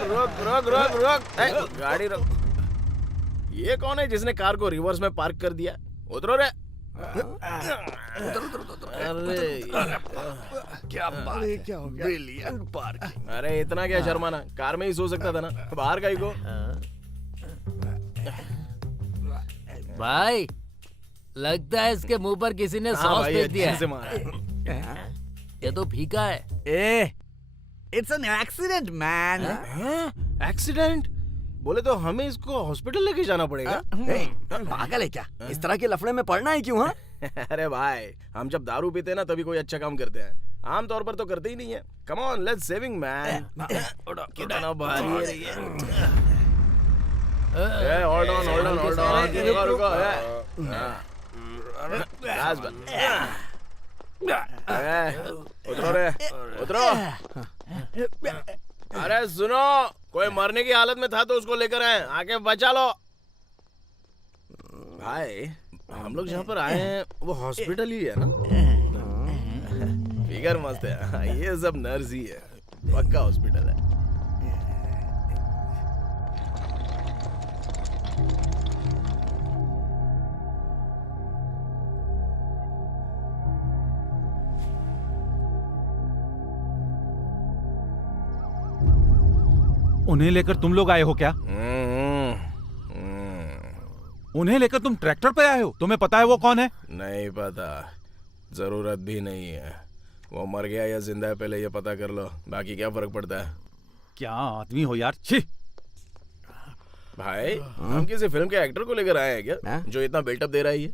रोक रोक रोक रोक, गाड़ी रोक। ये कौन है जिसने कार को रिवर्स में पार्क कर दिया? उतरो रे। अरे क्या बात है, क्या हो गया? Brilliant parking. अरे इतना क्या शर्माना, कार में ही सो सकता था ना, बाहर काहे को? भाई लगता है इसके मुंह पर किसी ने सॉस फेंक दिया से है। मारा। ये तो फीका है। It's an accident man. Accident? बोले तो हमें इसको हॉस्पिटल लेके जाना पड़ेगा। पागल है क्या? इस तरह के लफड़े में पड़ना है क्यों? हाँ, अरे भाई, हम जब दारू पीते हैं ना तभी कोई अच्छा काम करते हैं, आम तौर पर तो करते ही नहीं है। Come on, let's saving man. कितना भारी है ये। Hold on hold on hold on, रुको रुको। उतरो रे, उतरो। अरे सुनो, कोई मरने की हालत में था तो उसको लेकर आए, आके बचा लो। भाई हम लोग जहाँ पर आए हैं वो हॉस्पिटल ही है ना? फिगर मस्त है, ये सब नर्स ही है, पक्का हॉस्पिटल है। उन्हें लेकर तुम लोग आए हो क्या? उन्हें लेकर तुम ट्रैक्टर पे आए हो? तुम्हें पता है वो कौन है? नहीं पता, जरूरत भी नहीं है। वो मर गया या जिंदा है पहले ये पता कर लो, बाकी क्या फर्क पड़ता है। क्या आदमी हो यार, छी। भाई हम किसी फिल्म के एक्टर को लेकर आए हैं क्या जो इतना बिल्टअप दे रहा है ये?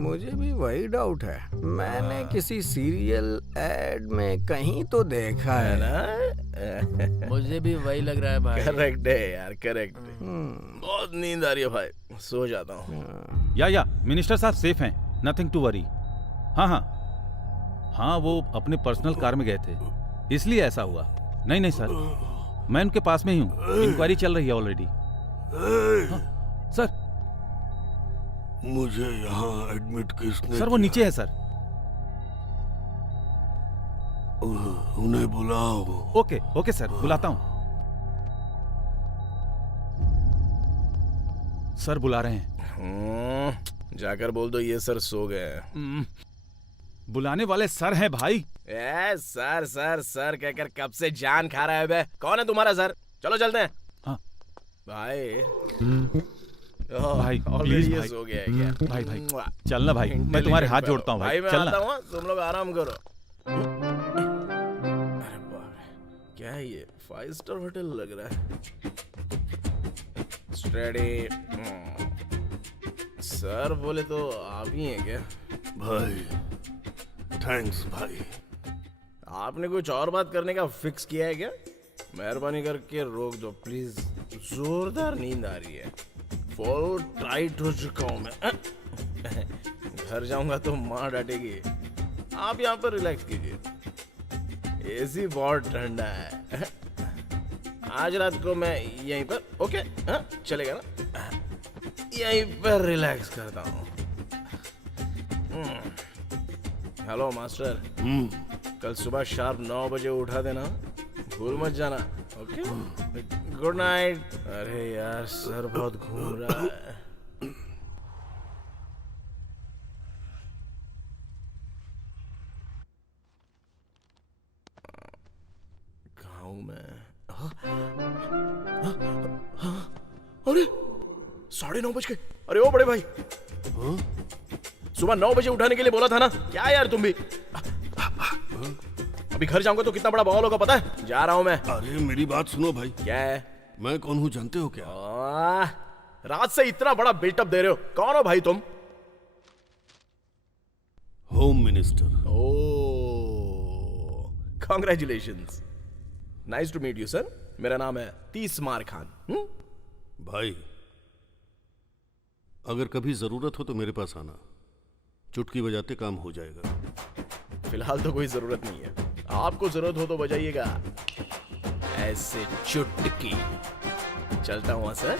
मुझे भी वही डाउट है, मैंने किसी सीरियल एड में कहीं तो देखा है ना। मुझे भी वही लग रहा है भाई। करेक्ट है यार, करेक्ट है। बहुत नींद आ रही है भाई, सो जाता हूँ। या मिनिस्टर साहब सेफ हैं, नथिंग टू वरी। हाँ हाँ हाँ, वो अपने पर्सनल कार में गए थे इसलिए ऐसा हुआ। नहीं नहीं सर, मैं उनके पास में ही हूँ, इंक्वायरी चल रही है ऑलरेडी। हाँ, सर मुझे यहाँ एडमिट किसने? सर वो नीचे है सर। उन्हें बुलाओ। ओके ओके सर, बुलाता हूँ। सर बुला रहे हैं। जाकर बोल दो ये सर सो गए। बुलाने वाले सर हैं भाई। सर सर सर कहकर कब से जान खा रहा है बे। कौन है तुम्हारा सर? चलो चलते हैं। हाँ भाई भाई प्लीज भाई, हो गया है क्या? भाई भाई चलना भाई, मैं तुम्हारे हाथ जोड़ता हूँ भाई, मैं चलना। आता हूँ, तुम लोग आराम करो। अरे बाप रे, क्या है ये? 5 स्टार होटल लग रहा है। स्टेडी। सर बोले तो आप ही हैं क्या? भाई थैंक्स भाई। आपने कुछ और बात करने का फिक्स किया है क्या? मेहरबानी करके रोक दो प्लीज, जोरदार नींद आ रही है, फुल टाइट हो चुका हूं मैं। घर जाऊंगा तो माँ डांटेगी। आप यहाँ पर रिलैक्स कीजिए, एसी बहुत ठंडा है। आज रात को मैं यहीं पर, ओके चलेगा ना? यहीं पर रिलैक्स करता हूँ। हेलो मास्टर, कल सुबह शार्प 9 बजे उठा देना, भूल मत जाना। Okay, good night. अरे यार सर बहुत घूम रहा है। कहाँ हूँ मैं? अरे 9:30 बज गए। अरे ओ बड़े भाई, सुबह 9 बजे उठाने के लिए बोला था ना, क्या यार तुम भी? अभी घर जाऊंगा तो कितना बड़ा बवाल होगा पता है? जा रहा हूं मैं। अरे मेरी बात सुनो भाई। क्या है? मैं कौन हूँ जानते हो क्या? रात से इतना बड़ा बिल्टअप दे रहे हो, कौन हो भाई तुम? Home minister. Oh, congratulations, nice to meet you sir. मेरा नाम है तीसमार खान। भाई अगर कभी जरूरत हो तो मेरे पास आना, चुटकी बजाते काम हो जाएगा। फिलहाल तो कोई जरूरत नहीं है, आपको जरूरत हो तो बजाइएगा ऐसे चुटकी। चलता हूँ सर।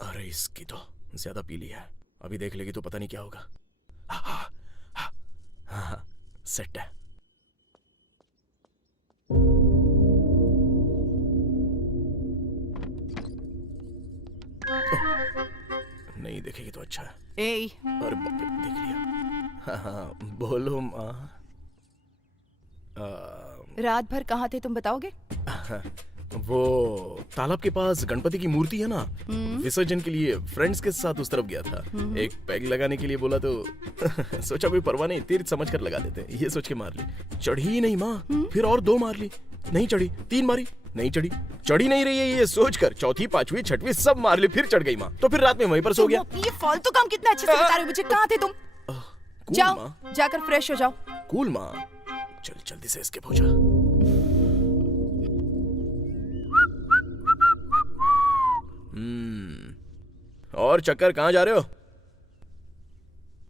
अरे इसकी तो ज्यादा पी ली है, अभी देख लेगी तो पता नहीं क्या होगा। हाँ, सेट है। नहीं देखेगी तो अच्छा है। ए, अरे बाप रे, देख लिया। हाँ, बोलो माँ। रात भर कहाँ थे तुम बताओगे? वो तालाब के पास गणपति की मूर्ति है ना, विसर्जन के लिए फ्रेंड्स के साथ उस तरफ गया था। एक पैग लगाने के लिए बोला तो सोचा कोई परवाह नहीं, तीर समझ कर लगा देते, ये सोच के मार ली। चढ़ी ही नहीं माँ, फिर और 2 मार ली, नहीं चढ़ी। 3 मारी, नहीं चढ़ी। चढ़ी नहीं रही है ये सोचकर 4थी 5वीं 6वीं सब मार ली, फिर चढ़ गई माँ। तो फिर रात में वहीं पर सो गया। ये फालतू काम कितना अच्छे से बता रहे हो मुझे, कहाँ थे तुम? कूल जाओ, माँ, जाकर फ्रेश हो जाओ। कूल माँ, चल जल्दी से एस्केप हो जा। और चक्कर कहाँ जा रहे हो?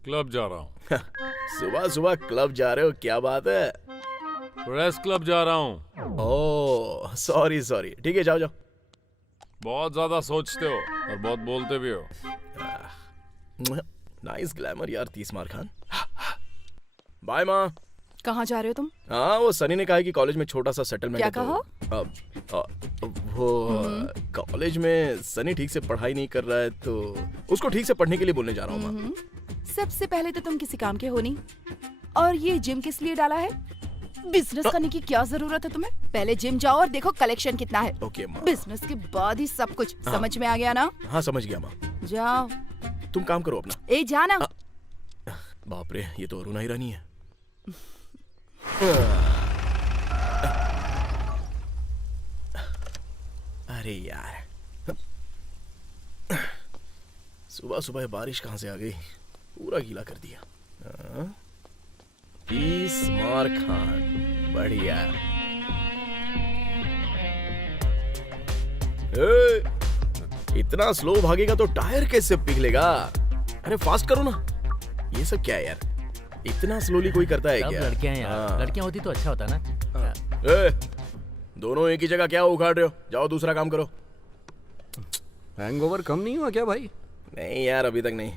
क्लब जा रहा हूँ। सुबह सुबह क्लब जा रहे हो, क्या बात है? प्रेस क्लब जा रहा हूँ। ओह सॉरी सॉरी, ठीक है जाओ जाओ। बहुत ज्यादा सोचते हो और बहुत बोलते भी हो। नाइस ग्लैमर यार 30 मार खान। बाय माँ। कहाँ जा रहे हो तुम? हाँ वो सनी ने कहा है कि कॉलेज में छोटा सा सेटलमेंट क्या है तो वो कॉलेज में सनी ठीक से पढ़ाई नहीं कर रहा है तो उसको ठीक से पढ़ने के लिए बोलने जा रहा हूँ माँ। सबसे पहले तो तुम किसी काम के हो नहीं, और ये जिम किस लिए डाला है? बिजनेस करने की क्या जरूरत है तुम्हें? पहले जिम जाओ और देखो कलेक्शन कितना है। ओके माँ। बिजनेस के बाद ही सब कुछ समझ में आ गया ना? हाँ समझ गया माँ। जाओ। तुम काम करो अपना। ए जाना। बाप रे, ये तो अरुणा ईरानी है। अरे यार, सुबह सुबह बारिश कहां से आ गई, पूरा गीला कर दिया। 30 मार खान, बढ़िया। इतना स्लो भागेगा तो टायर कैसे पिघलेगा? अरे फास्ट करो ना। ये सब क्या है यार, इतना स्लोली कोई करता है सब क्या? लड़कियां हैं यार, हाँ। लड़कियां होती तो अच्छा होता ना। दोनों एक ही जगह क्या उखाड़ रहे हो? जाओ दूसरा काम करो। हैंगओवर कम नहीं हुआ क्या भाई? नहीं यार अभी तक नहीं,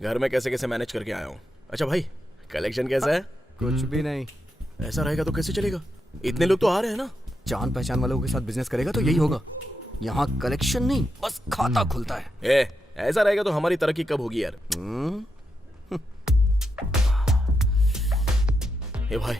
घर में कैसे कैसे मैनेज करके आया हूँ। अच्छा भाई, कलेक्शन कैसा है? कुछ भी नहीं। ऐसा रहेगा तो कैसे चलेगा? इतने लोग तो आ रहे हैं ना। जान पहचान वालों के साथ बिजनेस करेगा तो यही होगा। यहाँ कलेक्शन नहीं, बस खाता खुलता है। ऐसा रहेगा तो हमारी तरक्की कब होगी यार? ए भाई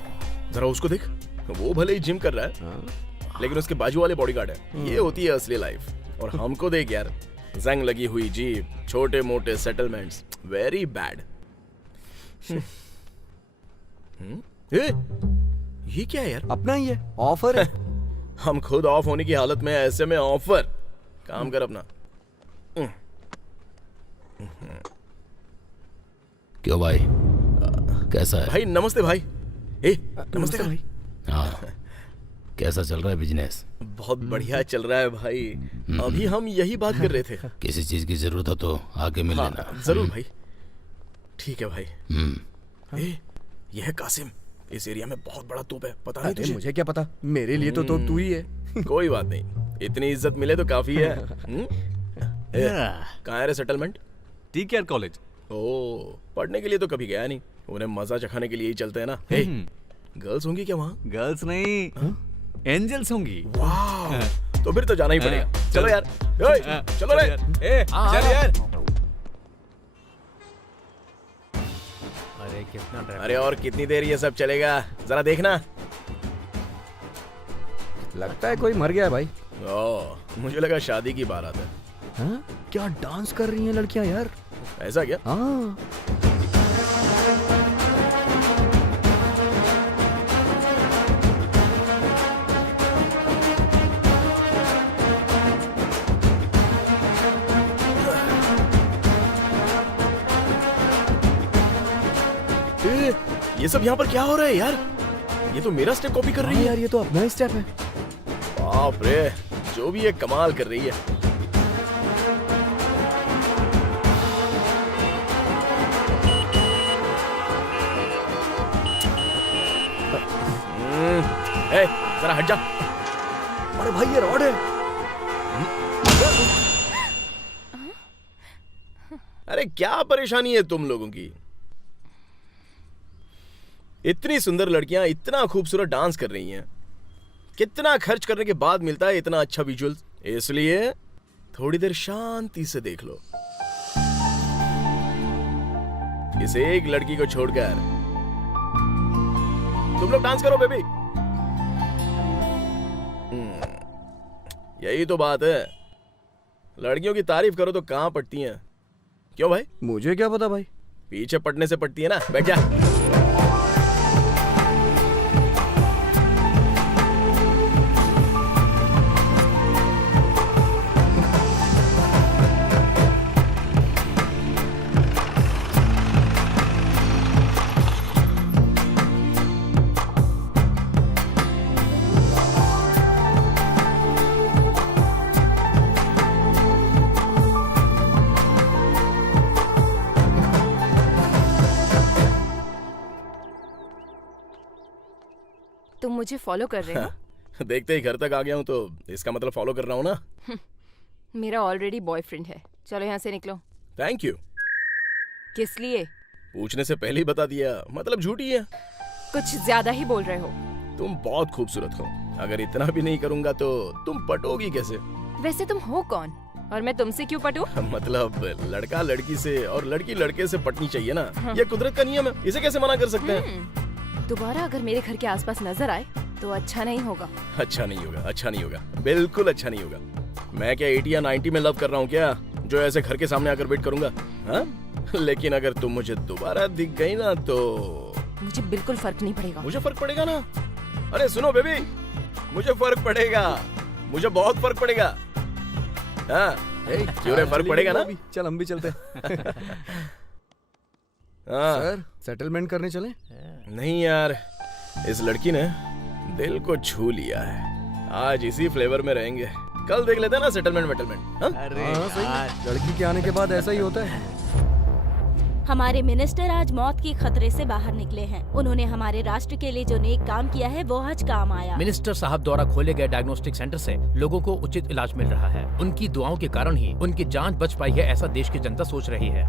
जरा उसको देख, वो भले ही जिम कर रहा है लेकिन उसके बाजू वाले बॉडीगार्ड है। ये होती है असली लाइफ। और हमको देख यार, जंग लगी हुई जीप, छोटे मोटे सेटलमेंट्स, वेरी बैड। ये क्या है यार? अपना ही है, ऑफर है। हम खुद ऑफ होने की हालत में, ऐसे में ऑफर। काम कर अपना। क्यों भाई, कैसा है? भाई नमस्ते भाई। नमस्ते भाई। हाँ, कैसा चल रहा है बिजनेस? बहुत बढ़िया चल रहा है भाई। अभी हम यही बात कर रहे थे। किसी चीज की जरूरत हो तो आके मिल लेना। जरूर भाई। ठीक है भाई। यह है कासिम, इस एरिया में बहुत बड़ा तोप है, पता नहीं तुझे? मुझे क्या पता, मेरे लिए तो तू ही है। कोई बात नहीं, इतनी इज्जत मिले तो काफी है। कहाँ है रे सेटलमेंट? TKR college. ओ, पढ़ने के लिए तो कभी गया नहीं, उन्हें मजा चखाने के लिए ही चलते हैं ना। गर्ल्स होंगी क्या वहाँ? गर्ल्स नहीं, एंजल्स होंगी। वाह, तो फिर तो जाना ही पड़ेगा। चलो यार, चलो रे। चल यार। अरे कितना ट्रैफिक। अरे और कितनी देर ये सब चलेगा, जरा देखना। लगता है कोई मर गया है भाई। ओह, मुझे लगा शादी की बारात है। हाँ? क्या डांस कर रही हैं लड़कियां यार। ऐसा क्या? हाँ। ये सब यहाँ पर क्या हो रहा है यार? ये तो मेरा स्टेप कॉपी कर रही है यार, ये तो अपना ही स्टेप है। बाप रे, जो भी ये कमाल कर रही है। जरा हट जा। अरे भाई ये रॉड है। अरे क्या परेशानी है तुम लोगों की? इतनी सुंदर लड़कियां इतना खूबसूरत डांस कर रही हैं, कितना खर्च करने के बाद मिलता है इतना अच्छा विजुअल। इसलिए थोड़ी देर शांति से देख लो। इस एक लड़की को छोड़कर तुम लोग डांस करो बेबी। यही तो बात है, लड़कियों की तारीफ करो तो कहां पटती हैं। क्यों भाई? मुझे क्या पता भाई। पीछे पटने से पटती है ना। बैठ जा। तुम मुझे फॉलो कर रहे हो? देखते ही घर तक आ गया हूं तो इसका मतलब फॉलो कर रहा हूं ना। मेरा ऑलरेडी बॉयफ्रेंड है, चलो यहाँ से निकलो। Thank you. किस लिए? पूछने से पहले ही बता दिया, मतलब झूठी है। कुछ ज्यादा ही बोल रहे हो। तुम बहुत खूबसूरत हो, अगर इतना भी नहीं करूंगा तो तुम पटोगी कैसे? वैसे तुम हो कौन और मैं तुमसे क्यों पटूं? मतलब लड़का लड़की से और लड़की लड़के से पटनी चाहिए ना। ये कुदरत का नियम है, इसे कैसे मना कर सकते हैं? दोबारा अगर मेरे घर के आसपास नजर आए तो अच्छा नहीं होगा। अच्छा नहीं होगा, अच्छा नहीं होगा, बिल्कुल अच्छा नहीं होगा। मैं क्या 80 या 90 में लव कर रहा हूँ क्या, जो ऐसे घर के सामने आकर वेट करूंगा? हाँ? लेकिन अगर तुम मुझे दोबारा दिख गई ना तो मुझे बिल्कुल फर्क नहीं पड़ेगा। मुझे फर्क पड़ेगा ना। अरे सुनो बेबी, मुझे फर्क पड़ेगा, मुझे बहुत फर्क पड़ेगा। हाँ, क्यों रे, फर्क पड़ेगा ना? चल हम भी चलते। हाँ। सर सेटलमेंट करने चले? नहीं यार, इस लड़की ने दिल को छू लिया है। आज इसी फ्लेवर में रहेंगे, कल देख लेते हैं ना सेटलमेंट वेटलमेंट। हाँ? हाँ, सही। लड़की के आने के बाद ऐसा ही होता है। हमारे मिनिस्टर आज मौत के खतरे से बाहर निकले हैं। उन्होंने हमारे राष्ट्र के लिए जो नेक काम किया है वो आज काम आया। मिनिस्टर साहब द्वारा खोले गए डायग्नोस्टिक सेंटर से लोगों को उचित इलाज मिल रहा है। उनकी दुआओं के कारण ही उनकी जान बच पाई है, ऐसा देश की जनता सोच रही है।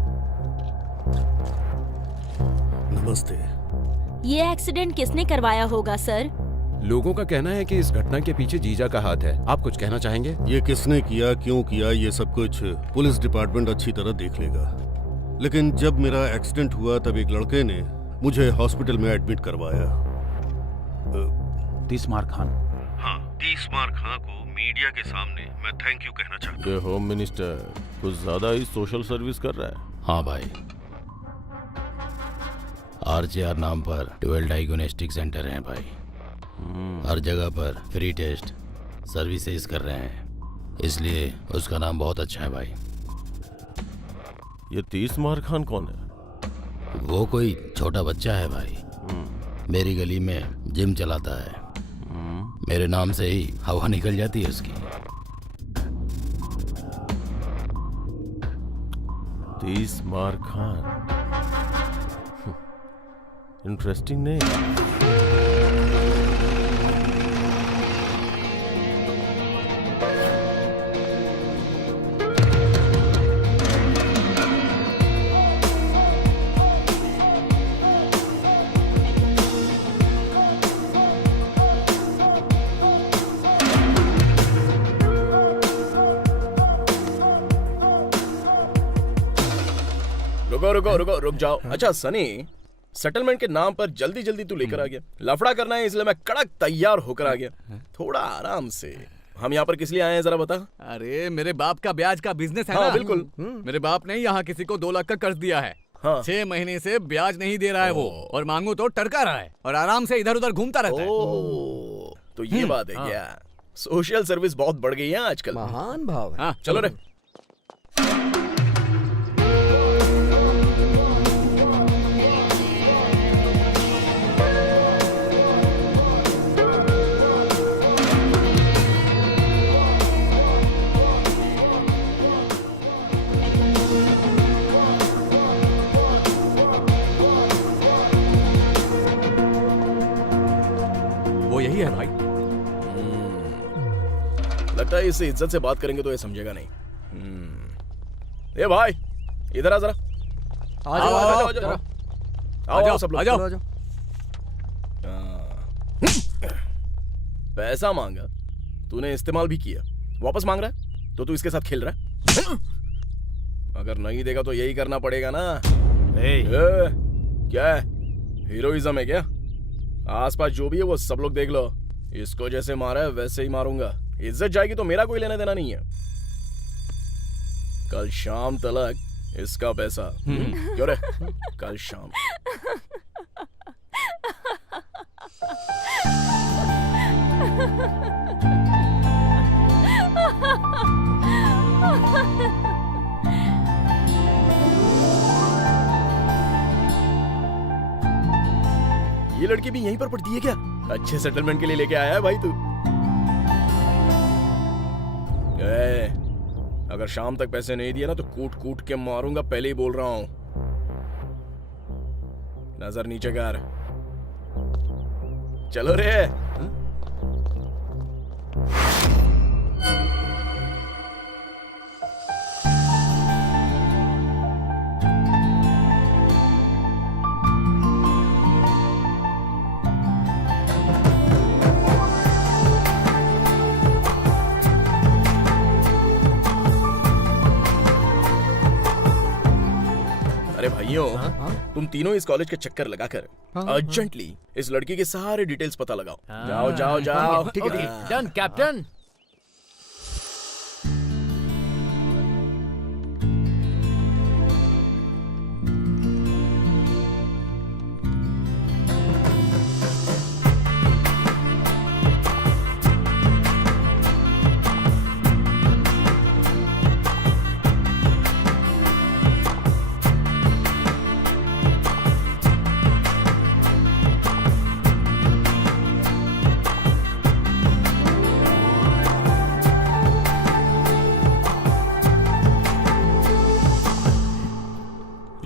नमस्ते। ये एक्सीडेंट किसने करवाया होगा सर? लोगों का कहना है कि इस घटना के पीछे जीजा का हाथ है। आप कुछ कहना चाहेंगे? ये किसने किया, क्यों किया, ये सब कुछ पुलिस डिपार्टमент अच्छी तरह देख लेगा। लेकिन जब मेरा एक्सीडेंट हुआ तब एक लड़के ने मुझे हॉस्पिटल में एडमिट करवाया। तीसमार खान। हाँ, तीसमार खान को मीडिया के सामने मैं थैंक यू कहना चाहता हूँ। ये होम मिनिस्टर कुछ ज्यादा ही सोशल सर्विस कर रहा है। हाँ भाई, RJR नाम पर 12 डायग्नोस्टिक सेंटर हैं भाई। हर जगह पर फ्री टेस्ट सर्विसेज कर रहे हैं, इसलिए उसका नाम बहुत अच्छा है भाई। ये तीसमार खान कौन है? वो कोई छोटा बच्चा है भाई, मेरी गली में जिम चलाता है। मेरे नाम से ही हवा निकल जाती है उसकी। तीसमार खान, इंटरेस्टिंग नेम। रुक जाओ। अच्छा सनी, सेटलमेंट के नाम पर जल्दी जल्दी तू लेकर आ गया। लफड़ा करना है इसलिए मैं कड़क तैयार होकर आ गया। थोड़ा आराम से। हम यहाँ पर किस लिए आए हैं जरा बता। अरे मेरे बाप का ब्याज का बिजनेस है हाँ, ना। बिल्कुल। मेरे बाप ने यहाँ किसी को 2 लाख का कर्ज दिया है। हाँ। 6 महीने से ब्याज नहीं दे रहा है वो, और मांगू तो टरका रहा है और आराम से इधर उधर घूमता रहता है। तो ये बात है क्या? सोशल सर्विस बहुत बढ़ गई है आजकल। महान भाव है। हाँ, चलो रे। वो यही है भाई। भाई इससे इज्जत से बात करेंगे तो ये समझेगा नहीं। ए भाई इधर आ जरा। आ जाओ आ जाओ आओ सब लोग। आ जाओ। आ जाओ। पैसा मांगा, तूने इस्तेमाल भी किया, वापस मांग रहा है तो तू इसके साथ खेल रहा है। अगर नहीं देगा तो यही करना पड़ेगा ना। क्या है, हीरोइज्म है क्या? आसपास जो भी है वो सब लोग देख लो। इसको जैसे मारा है वैसे ही मारूंगा। इज्जत जाएगी तो मेरा कोई लेना देना नहीं है। कल शाम तक इसका पैसा। क्यों रे? कल शाम। ये लड़की भी यहीं पर पढ़ती है क्या? अच्छे सेटलमेंट के लिए लेके आया है भाई तू। अगर शाम तक पैसे नहीं दिए ना तो कूट कूट के मारूंगा, पहले ही बोल रहा हूं। नजर नीचे कर। चलो रे। अरे भाइयों, तुम तीनों इस कॉलेज के चक्कर लगाकर अर्जेंटली इस लड़की के सारे डिटेल्स पता लगाओ। जाओ जाओ जाओ। ठीक है। Done captain.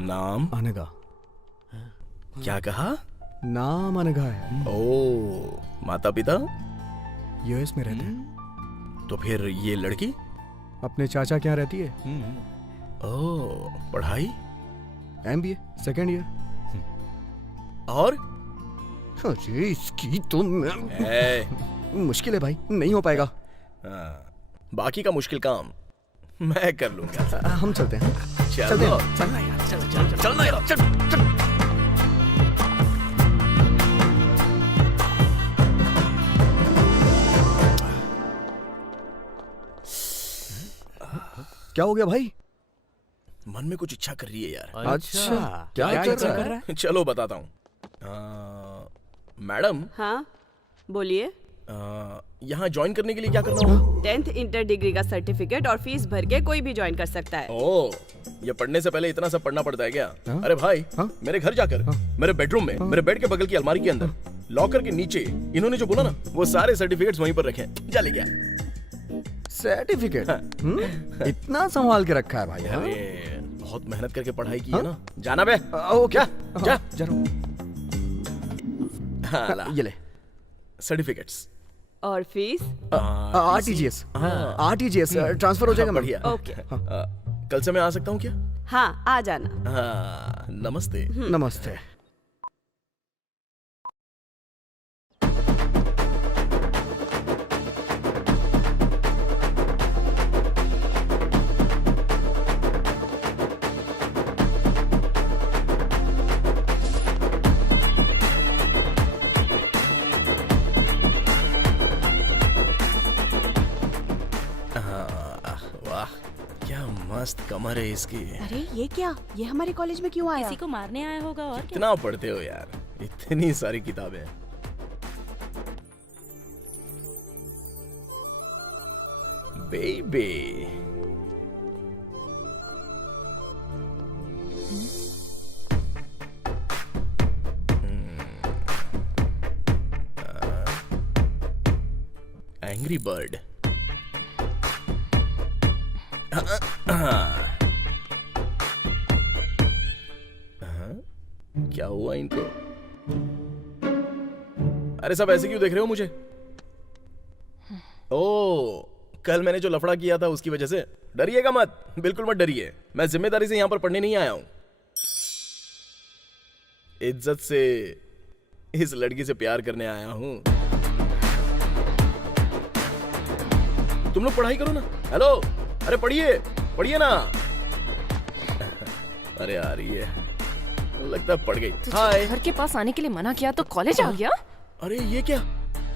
नाम? अनघा। क्या कहा? नाम अनघा है। ओ, माता पिता? यूएस में रहते हैं। तो फिर ये लड़की? अपने चाचा क्या रहती है। ओ, पढ़ाई? MBA second year. और? अरे इसकी तो मुश्किल है भाई, नहीं हो पाएगा। बाकी का मुश्किल काम मैं कर लूंगा। हम चलते हैं। चलो चलना यार, चलना यार, चल। क्या हो गया भाई? मन में कुछ इच्छा कर रही है यार। अच्छा, क्या इच्छा कर रहा है? चलो बताता हूँ। मैडम। हाँ बोलिए। यहाँ ज्वाइन करने के लिए क्या करना होगा? 10th इंटर डिग्री का सर्टिफिकेट और फीस भर के कोई भी ज्वाइन कर सकता है। ओह, ये पढ़ने से पहले इतना सब पढ़ना पड़ता है क्या? अरे भाई, मेरे घर जाकर मेरे बेडरूम में मेरे बेड के बगल की अलमारी के अंदर लॉकर के नीचे इन्होंने जो बोला ना वो सारे सर्टिफिकेट्स वहीं पर रखे हैं। जा ले गया। सर्टिफिकेट? इतना संभाल के रखा है भाई। अरे बहुत मेहनत करके पढ़ाई की है ना। जाना बे। ओके जा जरूर। ये ले सर्टिफिकेट्स और फीस? आरटीजीएस ट्रांसफर हो जाएगा। बढ़िया। ओके। कल से मैं आ सकता हूँ क्या? हाँ आ जाना। हाँ, नमस्ते। नमस्ते। मस्त कमर है इसकी। अरे ये क्या? ये हमारे कॉलेज में क्यों आया? किसी को मारने आया होगा और क्या? कितना पढ़ते हो यार, इतनी सारी किताबें। Baby angry bird. क्या हुआ इनको? अरे सब ऐसे क्यों देख रहे हो मुझे? ओ, कल मैंने जो लफड़ा किया था उसकी वजह से डरिएगा मत, बिल्कुल मत डरिए। मैं जिम्मेदारी से यहाँ पर पढ़ने नहीं आया हूँ, इज्जत से इस लड़की से प्यार करने आया हूँ। तुम लोग पढ़ाई करो ना। हेलो, अरे पढ़िए पढ़िए ना। अरे आ रही है, लगता है पढ़ गई। हाय। घर के पास आने के लिए मना किया तो कॉलेज आ गया। अरे ये क्या,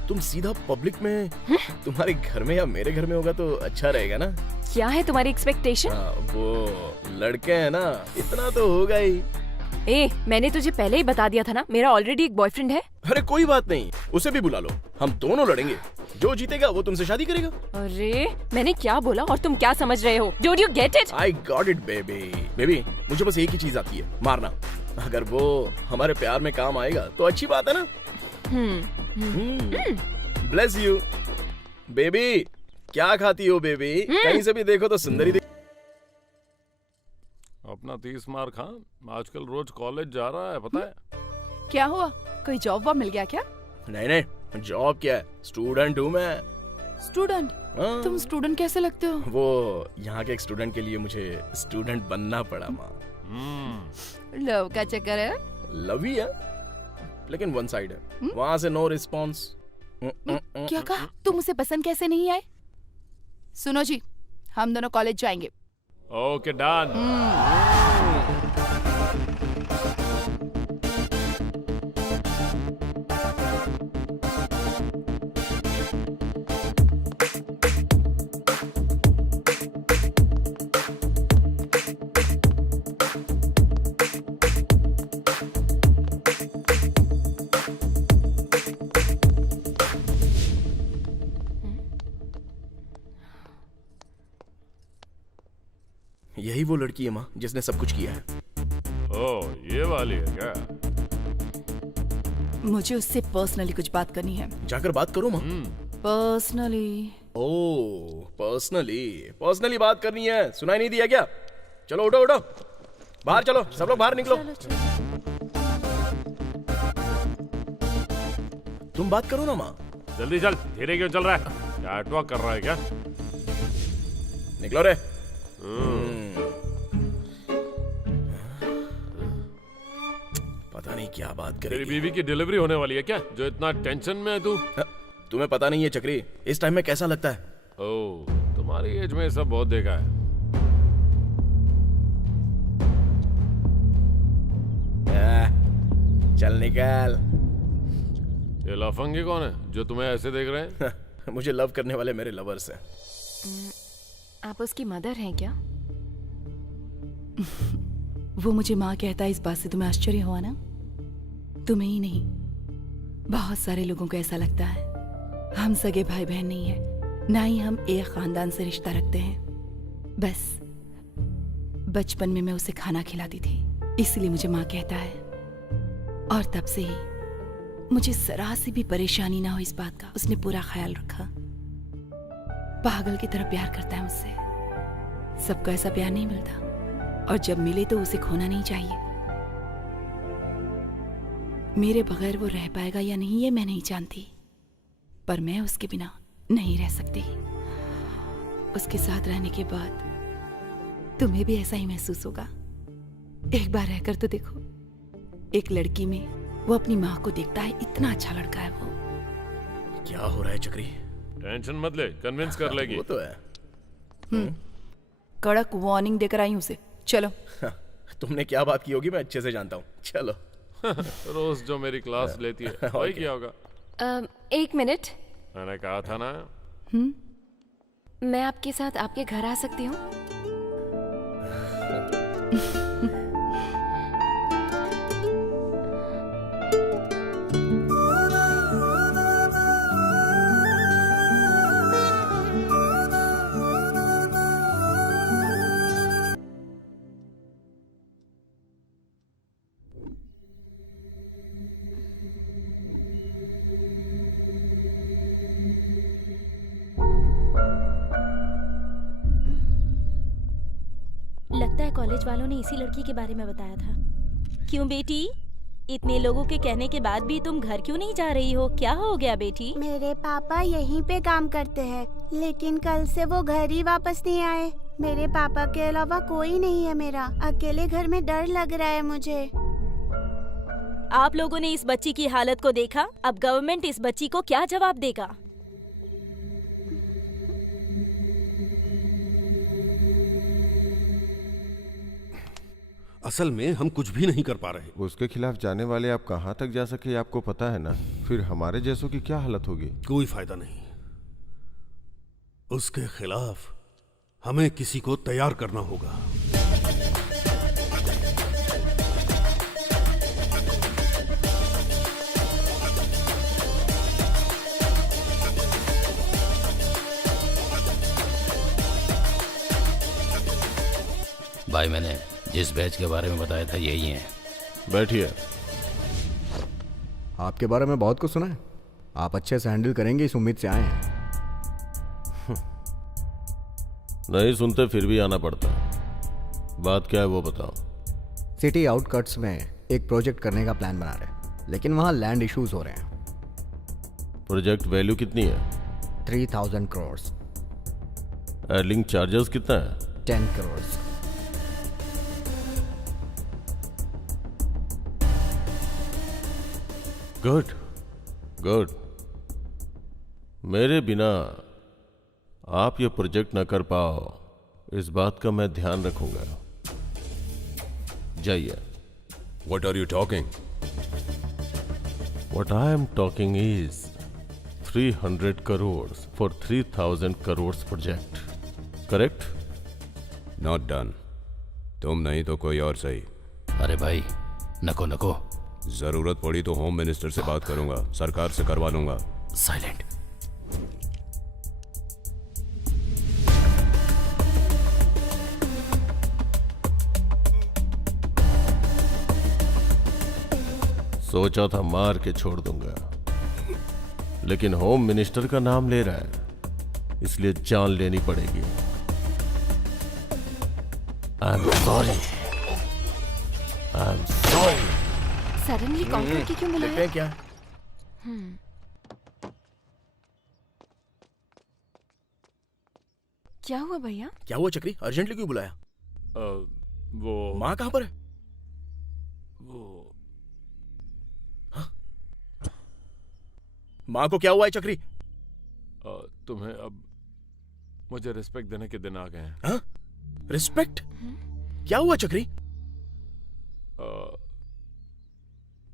तुम सीधा पब्लिक में, तुम्हारे घर में या मेरे घर में होगा तो अच्छा रहेगा ना। क्या है तुम्हारी एक्सपेक्टेशन? वो लड़के हैं ना, इतना तो होगा ही। ए, मैंने तुझे पहले ही बता दिया था ना, मेरा ऑलरेडी एक बॉयफ्रेंड है। अरे कोई बात नहीं, उसे भी बुला लो, हम दोनों लड़ेंगे। जो जीतेगा वो तुमसे शादी करेगा। अरे मैंने क्या बोला और तुम क्या समझ रहे हो? Don't you get it? I got it, baby. Baby, मुझे बस एक ही चीज आती है, मारना। अगर वो हमारे प्यार में काम आएगा तो अच्छी बात है ना। Bless you baby. क्या खाती हो बेबी? कहीं से भी देखो तो सुंदरी अपना 30 मार खान आजकल रोज कॉलेज जा रहा है, पता है? क्या हुआ, कोई जॉब वॉब मिल गया क्या? नहीं, जॉब क्या है, स्टूडेंट हूँ मैं। स्टूडेंट? तुम स्टूडेंट कैसे लगते हो? वो यहाँ के एक स्टूडेंट के लिए मुझे स्टूडेंट बनना पड़ा माँ। लव का चक्कर है? लव ही है, लेकिन वन साइड है। वहाँ से नो रिस्पॉन्स। क्या कहा? तुम उसे पसंद कैसे नहीं आए? सुनो जी, हम दोनों कॉलेज जाएंगे। Okay done. यही वो लड़की है माँ जिसने सब कुछ किया है। ओह, ये वाली है क्या? मुझे उससे पर्सनली कुछ बात करनी है। जाकर बात करो माँ। पर्सनली? ओह, पर्सनली बात करनी है। सुनाई नहीं दिया क्या? चलो उठो उठो, बाहर चलो, सब लोग बाहर निकलो। तुम बात करो ना माँ। जल्दी चल, धीरे क्यों चल रहा है? क्या अटवा कर रहा है क्या? निकलो रे। पता नहीं क्या बात करेगी। तेरी बीवी की डिलीवरी होने वाली है क्या, जो इतना टेंशन में है तू? तुम्हें पता नहीं है चक्री, इस टाइम में कैसा लगता है। ओह, तुम्हारी एज में ये सब बहुत देखा है। चल निकल। ये लफंगे कौन है जो तुम्हें ऐसे देख रहे हैं? मुझे लव करने वाले मेरे लवर्स हैं। आप उसकी मदर हैं क्या? वो मुझे माँ कहता है, इस बात से तुम्हें आश्चर्य हुआ ना? तुम्हें ही नहीं, बहुत सारे लोगों को ऐसा लगता है। हम सगे भाई बहन नहीं है, ना ही हम एक खानदान से रिश्ता रखते हैं। बस बचपन में मैं उसे खाना खिलाती थी, इसलिए मुझे माँ कहता है। और तब से ही मुझे जरा सी भी परेशानी ना हो इस बात का, उसने पूरा ख्याल रखा। पागल की तरह प्यार करता है मुझसे। सबको ऐसा प्यार नहीं मिलता, और जब मिले तो उसे खोना नहीं चाहिए। मेरे बगैर वो रह पाएगा या नहीं ये मैं नहीं जानती, पर मैं उसके बिना नहीं रह सकती। उसके साथ रहने के बाद तुम्हें भी ऐसा ही महसूस होगा। एक बार रहकर तो देखो। एक लड़की में वो अपनी माँ को देखता है, इतना अच्छा लड़का है वो। क्या हो रहा है चक्री? टेंशन मत ले, कन्विंस कर लेगी। वो तो है। कड़क वार्निंग देकर आई हूँ उसे। चलो। तुमने क्या बात की होगी मैं अच्छे से जानता हूँ। चलो। रोज जो मेरी क्लास लेती है वही किया होगा। एक मिनट, मैंने कहा था ना। मैं आपके साथ आपके घर आ सकती हूँ? लगता है कॉलेज वालों ने इसी लड़की के बारे में बताया था। क्यों बेटी, इतने लोगों के कहने के बाद भी तुम घर क्यों नहीं जा रही हो? क्या हो गया बेटी? मेरे पापा यहीं पे काम करते हैं, लेकिन कल से वो घर ही वापस नहीं आए। मेरे पापा के अलावा कोई नहीं है मेरा। अकेले घर में डर लग रहा है मुझे। आप लोगों ने इस बच्ची की हालत को देखा। अब गवर्नमेंट इस बच्ची को क्या जवाब देगा? असल में हम कुछ भी नहीं कर पा रहे। उसके खिलाफ जाने वाले आप कहाँ तक जा सके आपको पता है ना। फिर हमारे जैसों की क्या हालत होगी। कोई फायदा नहीं। उसके खिलाफ हमें किसी को तैयार करना होगा। भाई मैंने जिस बैच के बारे में बताया था यही है। बैठिए। आपके बारे में बहुत कुछ सुना है। आप अच्छे से हैंडल करेंगे इस उम्मीद से आए हैं। नहीं सुनते फिर भी आना पड़ता। बात क्या है वो बताओ। सिटी आउटकट्स में एक प्रोजेक्ट करने का प्लान बना रहे हैं, लेकिन वहाँ लैंड इश्यूज हो रहे हैं। प्रोजेक्ट वैल्यू कितनी है? 3000 करोड़। एयरलिंक चार्जेस कितना है? 10 करोड़। Good good. मेरे बिना आप ये प्रोजेक्ट न कर पाओ, इस बात का मैं ध्यान रखूंगा। जाइए। What are you talking? What I am talking is 300 crores for 3000 crores project. Correct? Not done. तुम नहीं तो कोई और सही। अरे भाई नको नको। जरूरत पड़ी तो होम मिनिस्टर से बात करूंगा, सरकार से करवा लूंगा। साइलेंट। सोचा था मार के छोड़ दूंगा, लेकिन होम मिनिस्टर का नाम ले रहा है, इसलिए जान लेनी पड़ेगी। I am sorry. I am sorry. Suddenly call करके क्यों बुलाया? देखते हैं क्या? क्या हुआ भैया? क्या हुआ चक्री? अर्जेंटली क्यों बुलाया? वो माँ कहाँ पर है? वो माँ को क्या हुआ है चक्री? तुम्हें अब मुझे रिस्पेक्ट देने के दिन आ गए हैं। हाँ? रिस्पेक्ट? क्या हुआ चक्री?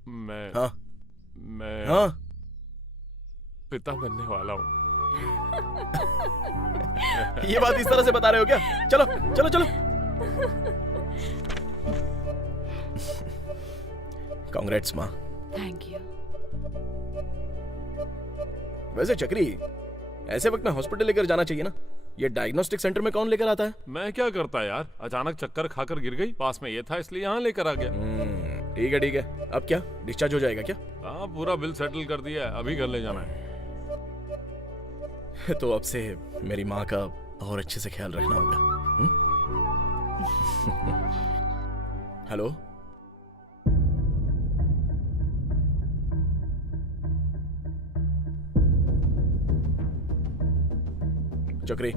मैं हाँ? पिता बनने वाला हूँ। ये बात इस तरह से बता रहे हो क्या? चलो चलो चलो। कांग्रेट्स माँ। Thank you. वैसे चक्री, ऐसे वक्त में हॉस्पिटल लेकर जाना चाहिए ना। ये डायग्नोस्टिक सेंटर में कौन लेकर आता है? मैं क्या करता यार, अचानक चक्कर खाकर गिर गई, पास में ये था इसलिए यहाँ लेकर आ गया। ठीक है ठीक है। अब क्या डिस्चार्ज हो जाएगा क्या? हाँ पूरा बिल सेटल कर दिया है, अभी घर ले जाना है। तो अब से मेरी माँ का और अच्छे से ख्याल रखना होगा। हेलो, चक्री,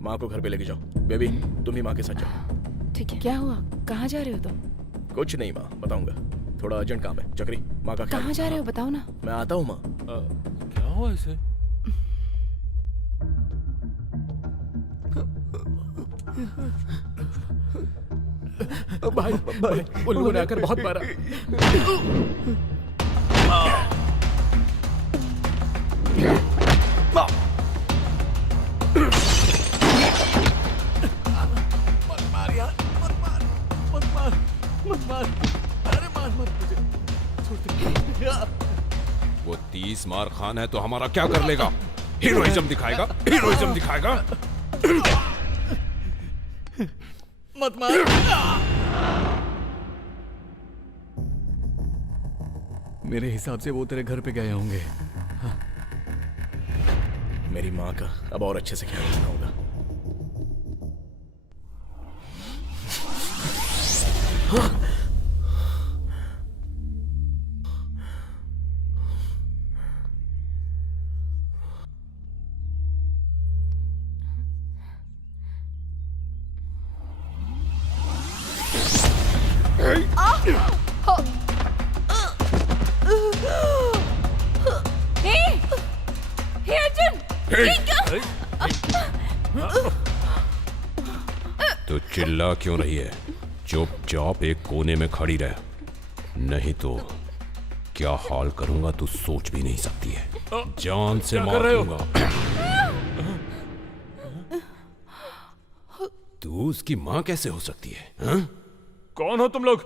माँ को घर पे लेके जाओ। बेबी तुम ही माँ के साथ जाओ। ठीक है। क्या हुआ? कहाँ जा रहे हो तुम? कुछ नहीं माँ, बताऊंगा। थोड़ा अर्जेंट काम है। चक्री, माँ का ख्याल। कहाँ जा रहे हो बताओ ना। मैं आता हूँ माँ। क्या हुआ इसे? भाई भाई उन लोगों ने आकर बहुत मारा। मत मार यार, मत मार, मत मार, मत मार। अरे मार मत मुझे, छोड़ दे। वो 30 मार खान है तो हमारा क्या कर लेगा? हीरोइज्म दिखाएगा, हीरोइज्म दिखाएगा। मत मार। मेरे हिसाब से वो तेरे घर पे गए होंगे। मेरी माँ का अब और अच्छे से ख्याल रखना होगा। हे अर्जुन, ये क्या? तो चिल्ला क्यों रही है? चुपचाप एक कोने में खड़ी रह, नहीं तो क्या हाल करूंगा तू सोच भी नहीं सकती है। जान से मार दूंगा। तू उसकी मां कैसे हो सकती है? हा? कौन हो तुम लोग?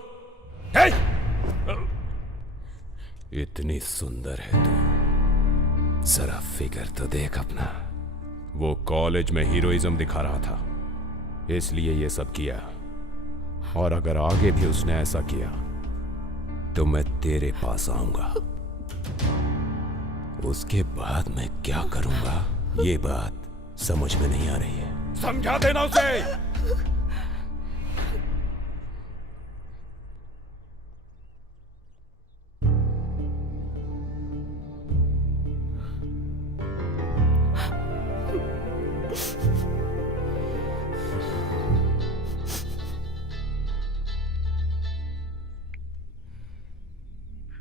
इतनी सुंदर है तू, जरा फिगर तो देख अपना। वो कॉलेज में हीरोइज्म दिखा रहा था, इसलिए ये सब किया। और अगर आगे भी उसने ऐसा किया तो मैं तेरे पास आऊंगा। उसके बाद मैं क्या करूंगा ये बात समझ में नहीं आ रही है। समझा देना उसे।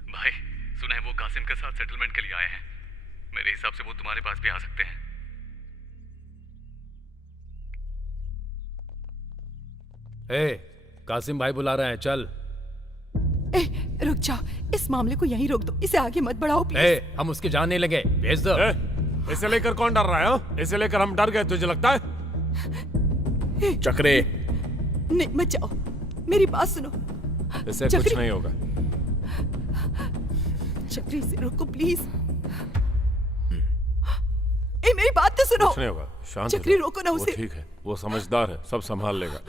भाई सुना है वो कासिम के साथ सेटलमेंट के लिए आए हैं। मेरे हिसाब से वो तुम्हारे पास भी आ सकते हैं। कासिम भाई बुला रहे हैं, चल। रुक जाओ, इस मामले को यहीं रोक दो, इसे आगे मत बढ़ाओ प्लीज। हम उसके जान नहीं लगे, भेज दो। इसे लेकर कौन डर रहा है? इसे लेकर हम डर गए, तुझे लगता है? चक्रे, नहीं मत जाओ, मेरी बात सुनो। इसे कुछ नहीं होगा। चक्री, इसे रोको प्लीज। मेरी बात तो सुनो। कुछ नहीं होगा, शांत चक्री रोको ना उसे। ठीक है, वो समझदार है, सब संभाल लेगा।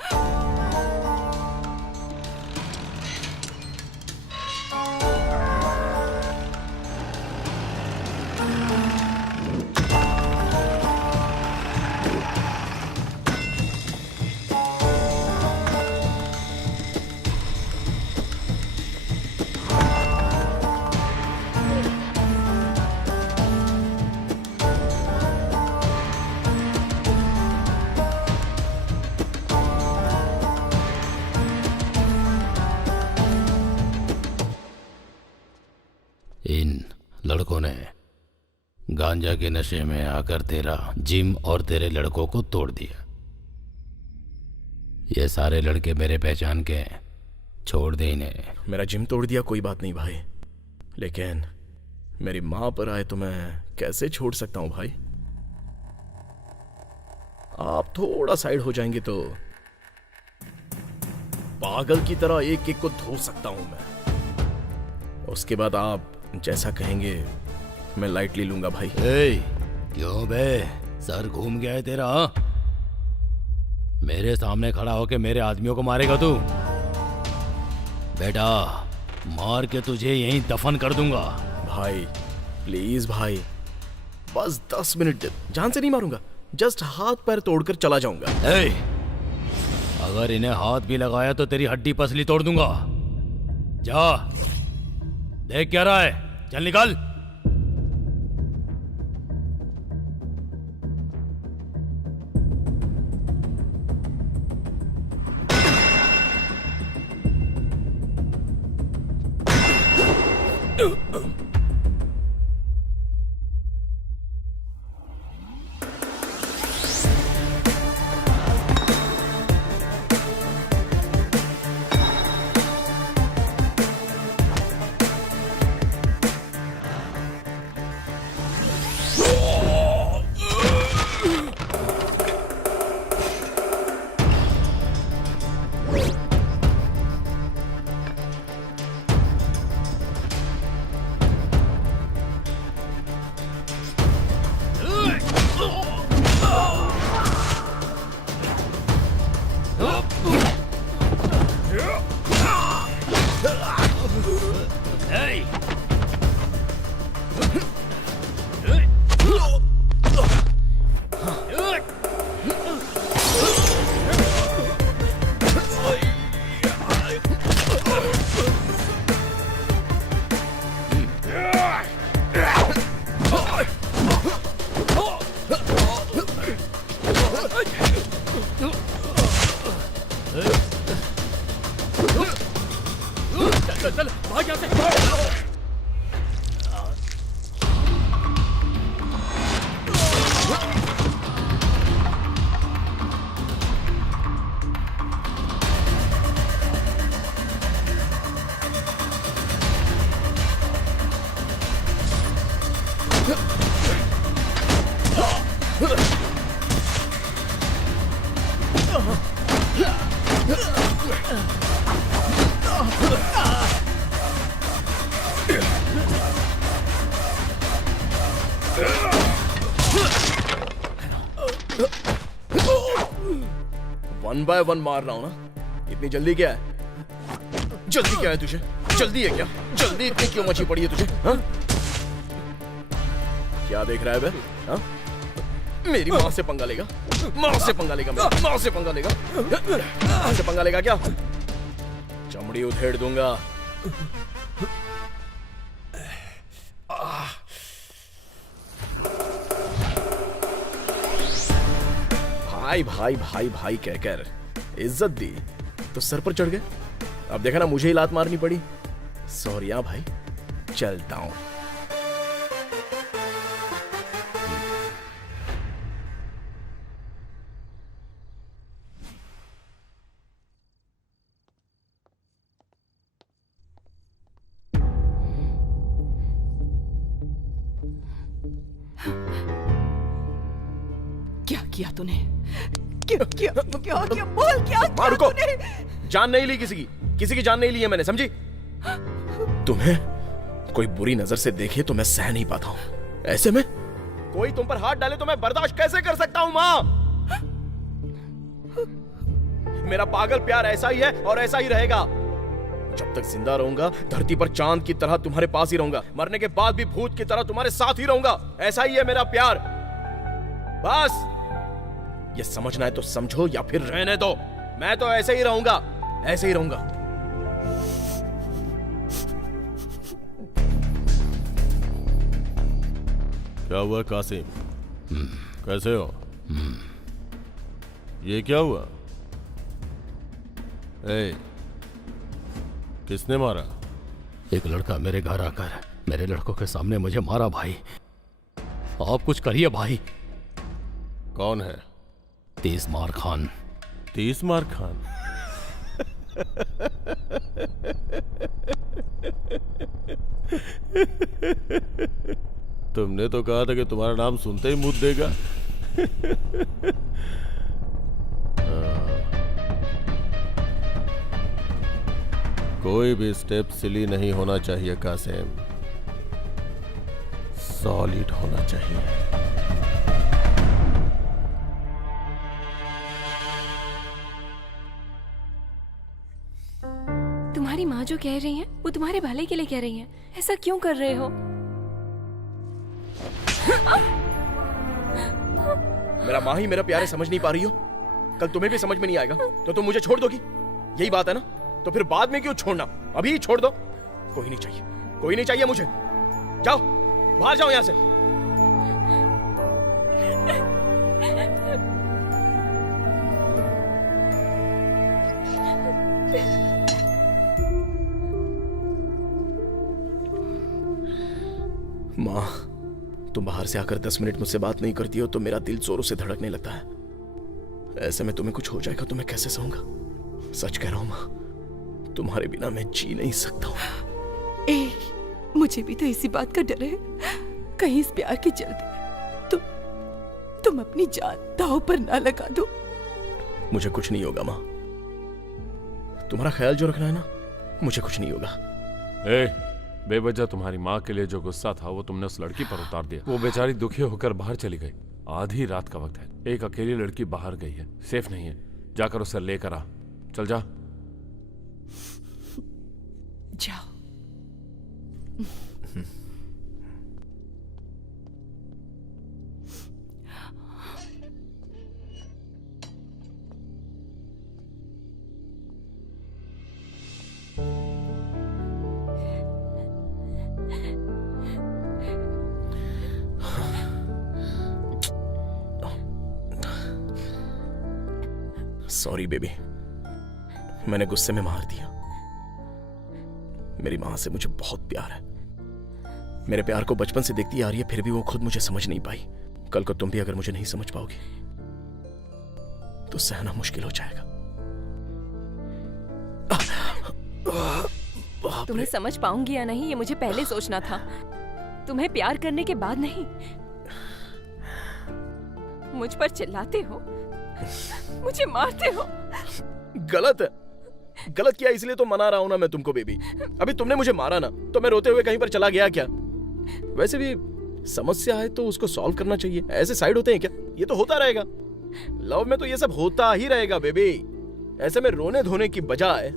इन लड़कों ने गांजा के नशे में आकर तेरा जिम और तेरे लड़कों को तोड़ दिया। ये सारे लड़के मेरे पहचान के हैं, छोड़ दे इन्हें। मेरा जिम तोड़ दिया कोई बात नहीं भाई, लेकिन मेरी माँ पर आए तो मैं कैसे छोड़ सकता हूँ भाई? आप थोड़ा साइड हो जाएंगे तो पागल की तरह एक एक को धो सकता हूं मैं। उसके बाद आप जैसा कहेंगे मैं लाइट ले लूंगा भाई। क्यों बे, सर घूम गया है तेरा? मेरे सामने खड़ा होके मेरे आदमियों को मारेगा तू? बेटा, मार के तुझे यहीं दफन कर दूंगा। भाई प्लीज भाई, बस 10 मिनट, जान से नहीं मारूंगा, जस्ट हाथ पैर तोड़कर चला जाऊंगा। अगर इन्हें हाथ भी लगाया तो तेरी हड्डी पसली तोड़ दूंगा। जा, देख क्या रहा है, चल निकल। चल चल भाग यहाँ से। वन बाय वन मार रहा हूं ना, इतनी जल्दी क्या है? जल्दी क्या है तुझे? जल्दी है क्या? जल्दी इतनी क्यों मची पड़ी है तुझे? हाँ? क्या देख रहा है बे? हाँ? मेरी माँ से पंगा लेगा? माँ से पंगा लेगा? मेरी माँ से पंगा लेगा? माँ से पंगा लेगा क्या? चमड़ी उधेड़ दूंगा। भाई भाई भाई भाई कहकर इज्जत दी तो सर पर चढ़ गए। अब देखा ना, मुझे ही लात मारनी पड़ी। सॉरी भाई, चलता हूं। क्या किया तूने? क्या क्या क्या क्या बोल क्या मां रुको, जान नहीं ली किसी की जान नहीं ली है मैंने, समझी? तुम्हें कोई बुरी नजर से देखे तो मैं सह नहीं पाता हूं। ऐसे में कोई तुम पर हाथ डाले तो मैं बर्दाश्त कैसे कर सकता हूं मां? मेरा पागल प्यार ऐसा ही है और ऐसा ही रहेगा। जब तक जिंदा रहूंगा धरती पर चांद की तरह तुम्हारे पास ही रहूंगा, मरने के बाद भी भूत की तरह तुम्हारे साथ ही रहूंगा। ऐसा ही है मेरा प्यार। बस ये समझना है तो समझो या फिर रहने दो। मैं तो ऐसे ही रहूंगा, ऐसे ही रहूंगा। क्या हुआ कासिम? कैसे हो? ये क्या हुआ? ए, किसने मारा? एक लड़का मेरे घर आकर मेरे लड़कों के सामने मुझे मारा भाई। आप कुछ करिए भाई। कौन है? 30 मार खान। 30 मार खान? तुमने तो कहा था कि तुम्हारा नाम सुनते ही मुंह देगा। कोई भी स्टेप सिली नहीं होना चाहिए कासिम, सॉलिड होना चाहिए। तुम्हारी माँ जो कह रही है वो तुम्हारे भले के लिए कह रही है। ऐसा क्यों कर रहे हो? मेरा माँ ही मेरा प्यार है, समझ नहीं पा रही हो? कल तुम्हें भी समझ में नहीं आएगा तो तुम मुझे छोड़ दोगी? यही बात है ना? तो फिर बाद में क्यों छोड़ना? अभी ही छोड़ दो। कोई नहीं चाहिए, कोई नहीं चाहिए मुझे। जाओ बाहर, जाओ यहां से। माँ, तुम बाहर से आकर 10 मिनट मुझसे बात नहीं करती हो तो मेरा दिल जोरों से धड़कने लगता है। ऐसे में तुम्हें कुछ हो जाएगा तो मैं कैसे सहूंगा? सच कह रहा हूं माँ, तुम्हारे बिना मैं जी नहीं सकता हूं। मुझे भी तो इसी बात का डर है, कहीं इस प्यार के चलते तुम अपनी जान दांव पर ना लगा दो। मुझे कुछ नहीं होगा माँ, तुम्हारा ख्याल जो रखना है ना, मुझे कुछ नहीं होगा। बेवजह तुम्हारी माँ के लिए जो गुस्सा था वो तुमने उस लड़की पर उतार दिया। वो बेचारी दुखी होकर बाहर चली गई। आधी रात का वक्त है, एक अकेली लड़की बाहर गई है, सेफ नहीं है। जाकर उसे लेकर आ। चल जा। जाओ। सॉरी बेबी, मैंने गुस्से में मार दिया। मेरी माँ से मुझे बहुत प्यार है। मेरे प्यार को बचपन से देखती आ रही है, फिर भी वो खुद मुझे समझ नहीं पाई। कल को तुम भी अगर मुझे नहीं समझ पाओगी तो सहना मुश्किल हो जाएगा। तुम्हें समझ पाऊंगी या नहीं ये मुझे पहले सोचना था, तुम्हें प्यार करने के बाद नहीं। मुझ पर चिल्लाते हो, मुझे मारते हो। गलत है, गलत किया इसलिए तो मना रहा हूं ना मैं तुमको बेबी। अभी तुमने मुझे मारा ना तो मैं रोते हुए कहीं पर चला गया क्या? वैसे भी समस्या है तो उसको सॉल्व करना चाहिए। ऐसे साइड होते हैं क्या? ये तो होता रहेगा, लव में तो ये सब होता ही रहेगा बेबी। ऐसे में रोने धोने की बजाय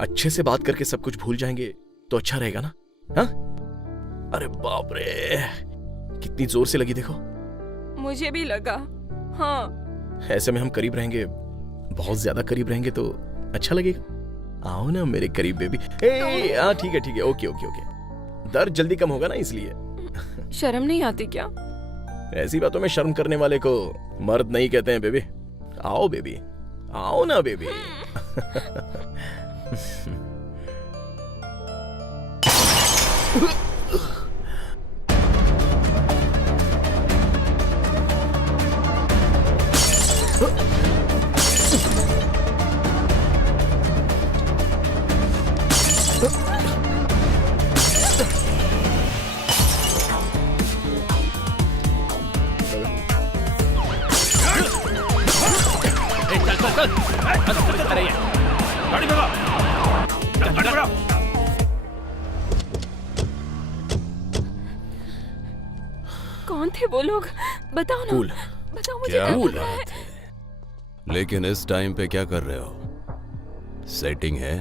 अच्छे से बात करके सब कुछ भूल जाएंगे तो अच्छा रहेगा ना? हाँ? अरे बाप रे, कितनी जोर से लगी देखो। मुझे भी लगा। हाँ, ऐसे में हम करीब रहेंगे, बहुत ज्यादा करीब रहेंगे तो अच्छा लगेगा। आओ ना मेरे करीब बेबी। हाँ ठीक है, ओके ओके ओके। दर्द जल्दी कम होगा ना इसलिए। शर्म नहीं आती क्या? ऐसी बातों में शर्म करने वाले को मर्द नहीं कहते हैं बेबी। आओ बेबी, आओ ना बेबी। कौन थे वो लोग? बताओ ना। कूल। बताओ मुझे। क्या क्या बात है? लेकिन इस टाइम पे क्या कर रहे हो? सेटिंग है?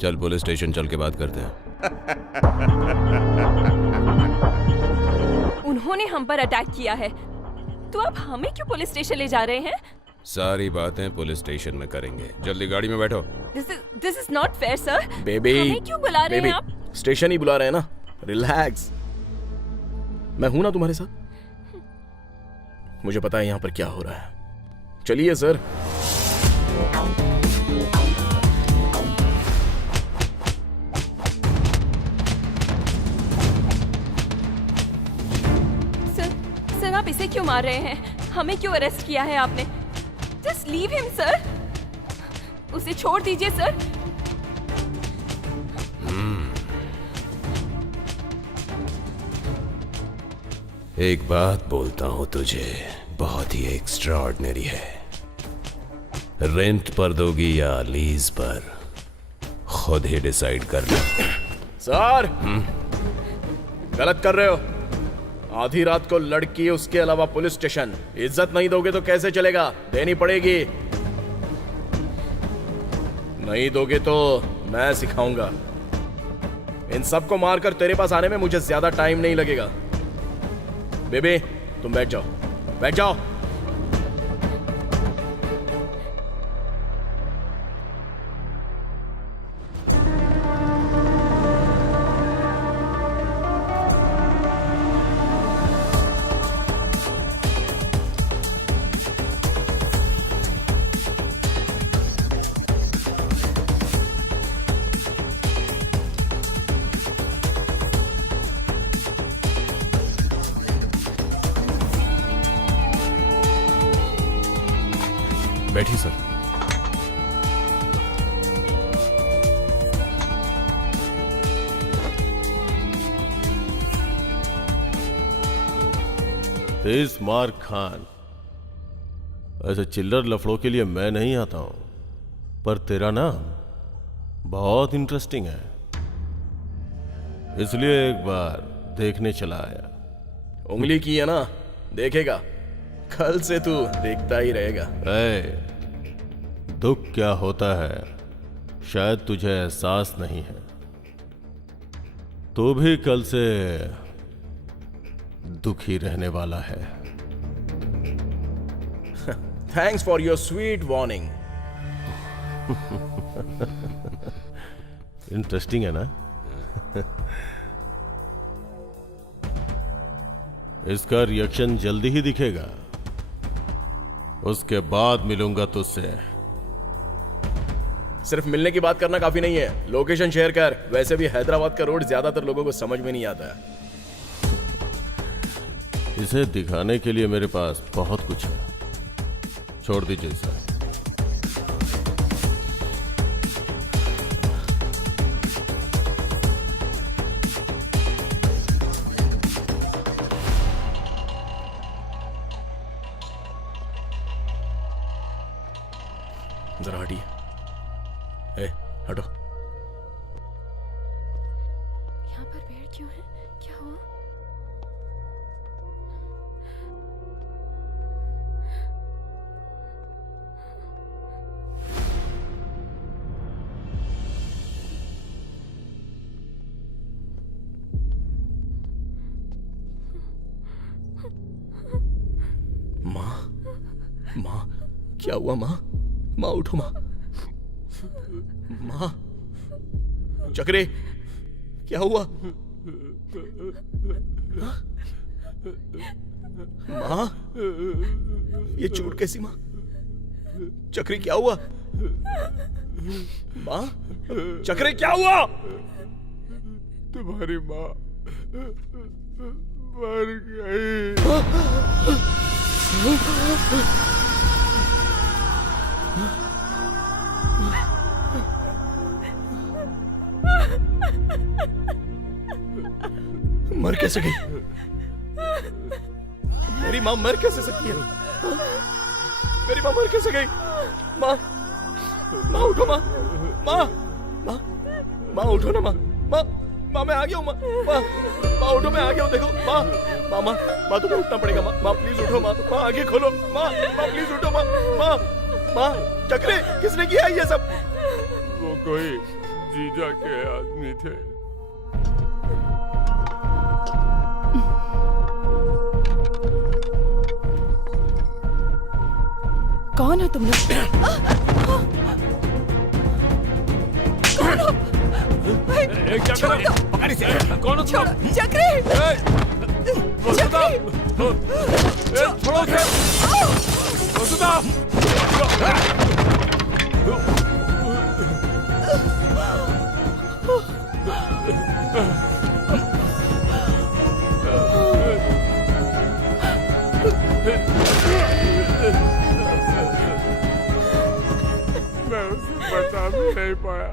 चल पुलिस स्टेशन चल के बात करते हैं। उन्होंने हम पर अटैक किया है तो अब हमें क्यों पुलिस स्टेशन ले जा रहे हैं? सारी बातें पुलिस स्टेशन में करेंगे। जल्दी गाड़ी में बैठो। This is not fair sir. Baby, हमें क्यों बुला रहे हैं आप? स्टेशन ही बुला रहे हैं ना। रिलैक्स, मैं हूं ना तुम्हारे साथ। मुझे पता है यहां पर क्या हो रहा है। चलिए सर। सर आप इसे क्यों मार रहे हैं? हमें क्यों अरेस्ट किया है आपने? Just leave him sir. उसे छोड़ दीजिए सर। एक बात बोलता हूं तुझे, बहुत ही एक्स्ट्राऑर्डिनरी है। रेंट पर दोगी या लीज पर, खुद ही डिसाइड कर लो। सर गलत कर रहे हो। आधी रात को लड़की, उसके अलावा पुलिस स्टेशन। इज्जत नहीं दोगे तो कैसे चलेगा? देनी पड़ेगी। नहीं दोगे तो मैं सिखाऊंगा। इन सबको मारकर तेरे पास आने में मुझे ज्यादा टाइम नहीं लगेगा। बेबी तुम बैठ जाओ, बैठ जाओ। बैठिए सर। तेज मार्क खान, ऐसे चिल्लर लफड़ों के लिए मैं नहीं आता हूं, पर तेरा नाम बहुत इंटरेस्टिंग है, इसलिए एक बार देखने चला आया। उंगली की है ना, देखेगा। कल से तू देखता ही रहेगा। दुख क्या होता है शायद तुझे एहसास नहीं है। तू भी कल से दुखी रहने वाला है। Thanks for your sweet warning. Interesting है ना? इसका रिएक्शन जल्दी ही दिखेगा। उसके बाद मिलूंगा तुझसे। सिर्फ मिलने की बात करना काफी नहीं है, लोकेशन शेयर कर। वैसे भी हैदराबाद का रोड ज्यादातर लोगों को समझ में नहीं आता है। इसे दिखाने के लिए मेरे पास बहुत कुछ है, छोड़ दीजिए इसे। जरा हटिए। ए, हटो। यहाँ पर भीड़ क्यों है? क्या हुआ? माँ, माँ, क्या हुआ माँ? माँ उठो माँ। माँ, चक्रे, क्या हुआ? माँ, ये चोट कैसी माँ? चक्री क्या हुआ? माँ, चक्रे क्या हुआ? तुम्हारी माँ मर गई। मर कैसे गई? मेरी माँ मर कैसे सकती है? मेरी माँ मर कैसे गई? माँ, माँ उठो माँ, माँ, माँ, माँ उठो ना माँ, माँ, माँ मैं आ गया हूँ माँ, माँ, माँ उठो मैं आ गया हूँ देखो माँ, माँ, माँ, माँ तुम्हें उठना पड़ेगा माँ, माँ प्लीज उठो माँ, माँ आगे खोलो माँ, माँ प्लीज उठो माँ, माँ, माँ, चक्रे किसने किया ये सब? वो कोई जीजा के आदमी थे। कौन हो तुम लोग? कौन हो? छोड़ दो। कौन हो तुम? चक्रे! चक्रे! छोड़ो उसे! वसुधा! मैं उसे बचा भी नहीं पाया।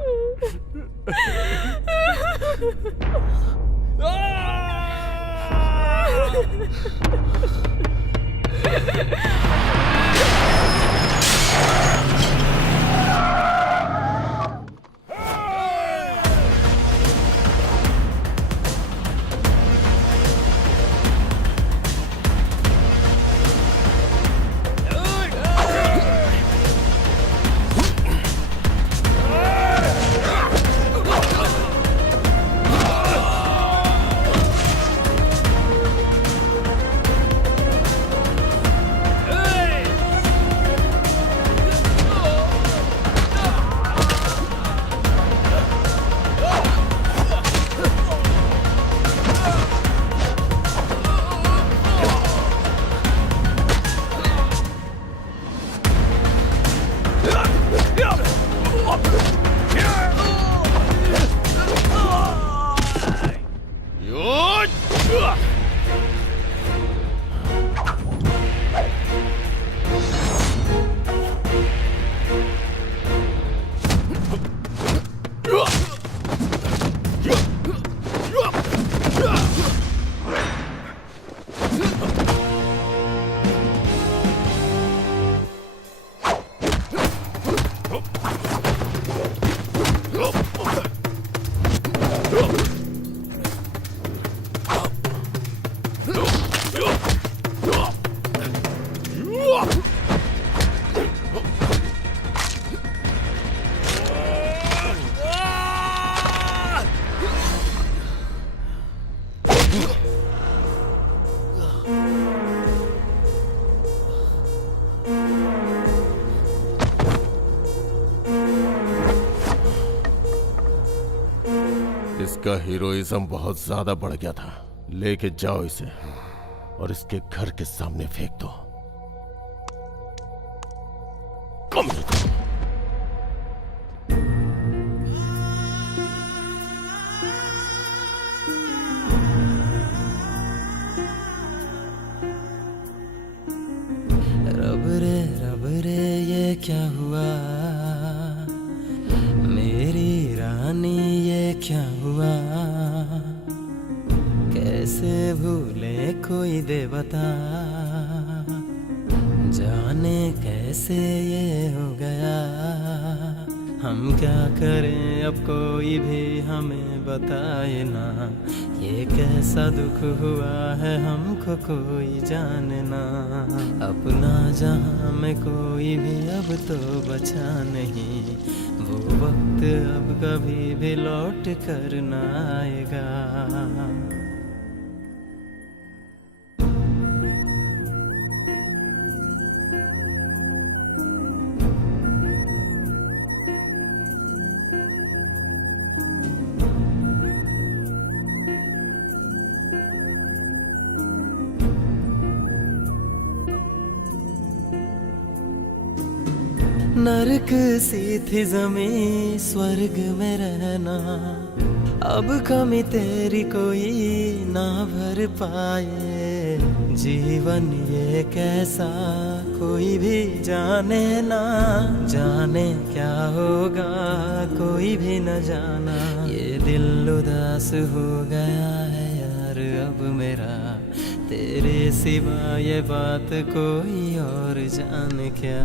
इसका हीरोइज्म बहुत ज्यादा बढ़ गया था। लेके जाओ इसे और इसके घर के सामने फेंक दो। कम क्या हुआ, मेरी रानी ये क्या हुआ, कैसे भूले कोई दे बता, जाने कैसे ये हो गया, हम क्या करें अब कोई भी हमें बताए ना, ये कैसा दुख हुआ है हमको कोई जाने ना, अपना जहां में कोई भी अब तो बचा नहीं, वो वक्त अब कभी भी लौट कर ना आएगा। नरक सी थी ज़मीं स्वर्ग में रहना, अब कमी तेरी कोई ना भर पाए, जीवन ये कैसा कोई भी जाने ना, जाने क्या होगा कोई भी न जाना, ये दिल उदास हो गया है यार अब मेरा, तेरे सिवा ये बात कोई और जाने क्या।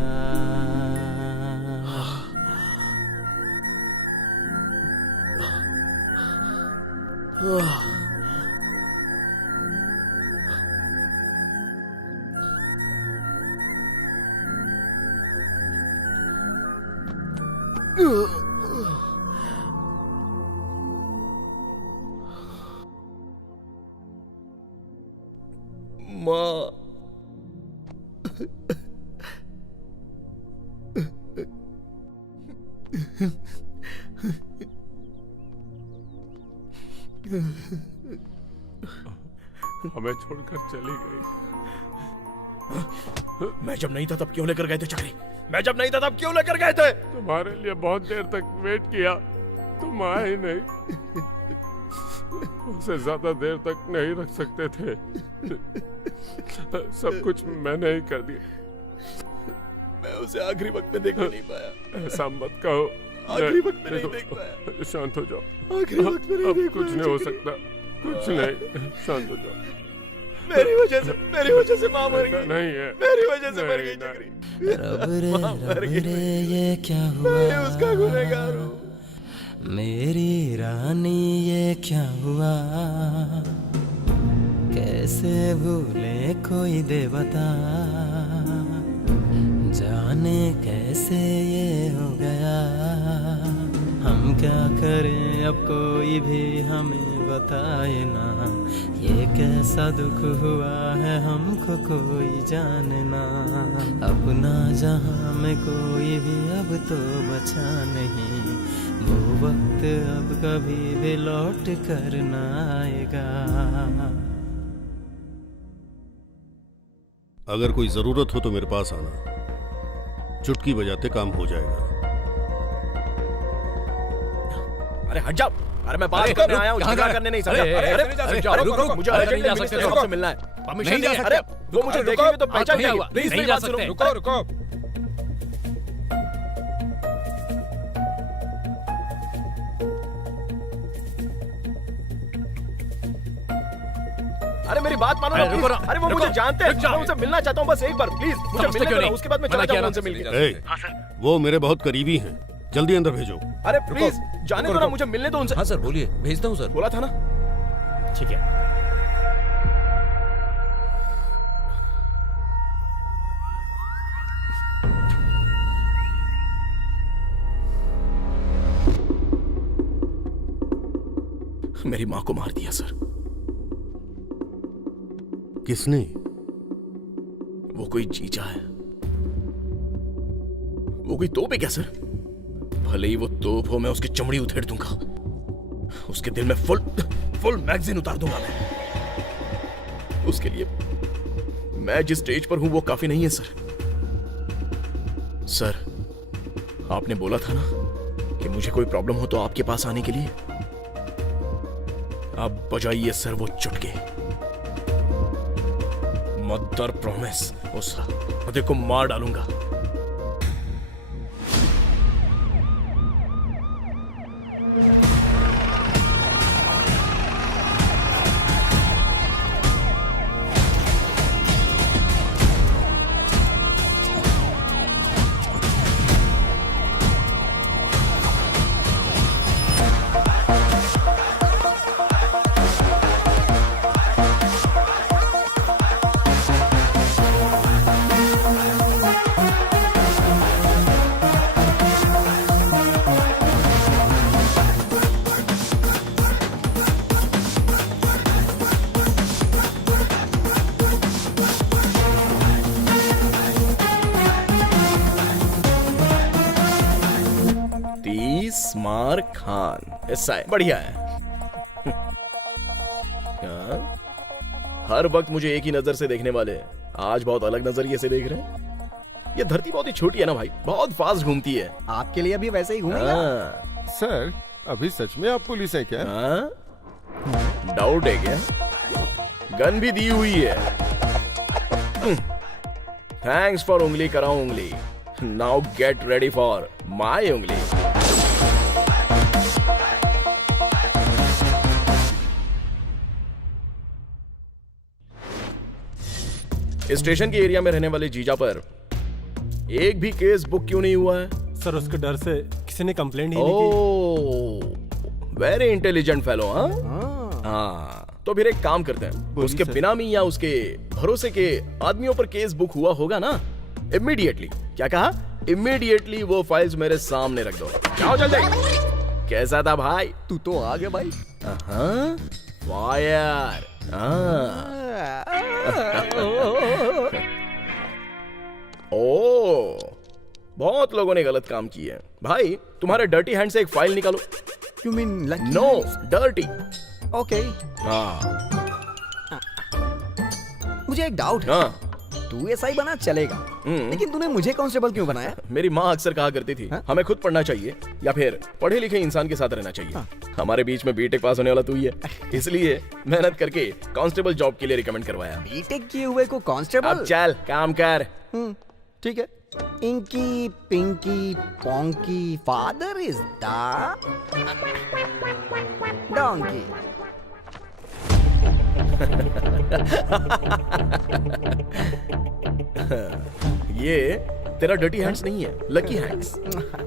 माँ, हमें छोड़कर चली गई। मैं जब नहीं था तब क्यों लेकर गए थे चक्री? मैं जब नहीं था तब क्यों लेकर गए थे? तुम्हारे लिए बहुत देर तक वेट किया, तुम आए नहीं। उसे ज्यादा देर तक नहीं रख सकते थे। सब कुछ मैंने ही कर दिया। मैं उसे आखिरी वक्त में देख नहीं पाया। ऐसा मत कहो। आखिरी वक्त में नहीं देख पाया। शांत हो जाओ। आखिरी वक्त में नहीं देख कुछ नहीं हो सकता, कुछ नहीं, शांत हो जाओ। मेरी वजह से माँ मर गई। नहीं है, मेरी वजह से मर गई चक्री। रब रे ये क्या हुआ, मैं उसका गुनहगार हूँ। मेरी रानी ये क्या हुआ, कैसे भूले कोई दे बता, जाने कैसे ये हो गया, हम क्या करें अब कोई भी हमें बताए ना, ये कैसा दुख हुआ है हमको कोई जाने ना, अपना जहां में कोई भी अब तो बचा नहीं, वो वक्त अब कभी भी लौट कर ना आएगा। अगर कोई जरूरत हो तो मेरे पास आना, चुटकी बजाते काम हो जाएगा। अरे हट जाओ। अरे मैं बात करने आया हूँ, झगड़ा करने नहीं। अरे रुको, मुझे अर्जेंट मिनिस्टर साहब से मिलना है। परमिशन नहीं। अरे वो मुझे देखेंगे तो पहचान जाएंगे। प्लीज नहीं जा सकते। रुको। अरे मेरी बात मानो ना प्लीज। अरे वो मुझे जानते हैं, मैं उनसे मिलना चाहता हूँ बस एक बार प्लीज। मुझे मिलने दो, उसके बाद मैं चला जाऊंगा उनसे मिलके। वो मेरे बहुत करीबी हैं, जल्दी अंदर भेजो। अरे प्लीज जाने दो ना, मुझे मिलने दो उनसे। हाँ सर बोलिए, भेजता हूँ सर। बोला था ना। ठीक है। मेरी माँ को मार दिया सर। किसने? वो कोई जीजा है। वो कोई तोप है क्या सर? भले ही वो तोप हो, मैं उसकी चमड़ी उधेड़ दूंगा। उसके दिल में फुल मैगजीन उतार दूंगा मैं। उसके लिए मैं जिस स्टेज पर हूं वो काफी नहीं है सर। सर आपने बोला था ना कि मुझे कोई प्रॉब्लम हो तो आपके पास आने के लिए। आप बजाइए सर वो चुटके। मदर प्रॉमिस उस राधे को मार डालूंगा। इसमार खान, ऐसा है, बढ़िया है। हाँ? हर वक्त मुझे एक ही नजर से देखने वाले आज बहुत अलग नजरिए से देख रहे हैं। ये धरती बहुत ही छोटी है ना भाई, बहुत फास्ट घूमती है। आपके लिए भी वैसे ही घूमेगा। हाँ। सर, अभी सच में आप पुलिस है क्या? हाँ? डाउट है क्या? गन भी दी हुई है। थैंक्स फॉर उंगली कराऊं उंगली। Now get ready for my उंगली। स्टेशन के एरिया में रहने वाले जीजा पर एक भी केस बुक क्यों नहीं हुआ है? सर, उसके डर से किसी ने कंप्लेंट ही नहीं की। Very intelligent fellow. हाँ, तो फिर एक काम करते हैं, उसके बिनामी या उसके भरोसे के आदमियों पर केस बुक हुआ होगा ना, इमीडिएटली, क्या कहा, इमीडिएटली वो फाइल्स मेरे सामने रख दो। जाओ जल्दी। कैसा था भाई? तू तो आ गया भाई। हाँ, फायर। ओ, बहुत लोगों ने गलत काम किए हैं भाई। तुम्हारे डर्टी हैंड से एक फाइल निकालो। You mean lucky? No, dirty. Okay. हाँ। मुझे एक डाउट है। हाँ। तू एसआई बना चलेगा, लेकिन तूने मुझे कांस्टेबल क्यों बनाया? मेरी माँ अक्सर कहा करती थी, हमें खुद पढ़ना चाहिए या फिर पढ़े लिखे इंसान के साथ रहना चाहिए। हमारे बीच में बीटेक पास होने वाला तू ही है, इसलिए मेहनत करके कांस्टेबल जॉब के लिए रिकमेंड करवाया। बीटेक किए हुए को कांस्टेबल? अब चल काम कर। ठीक है। Inky pinky ponky father is the donkey. ये तेरा डर्टी हैंड्स नहीं है, लकी हैंड्स।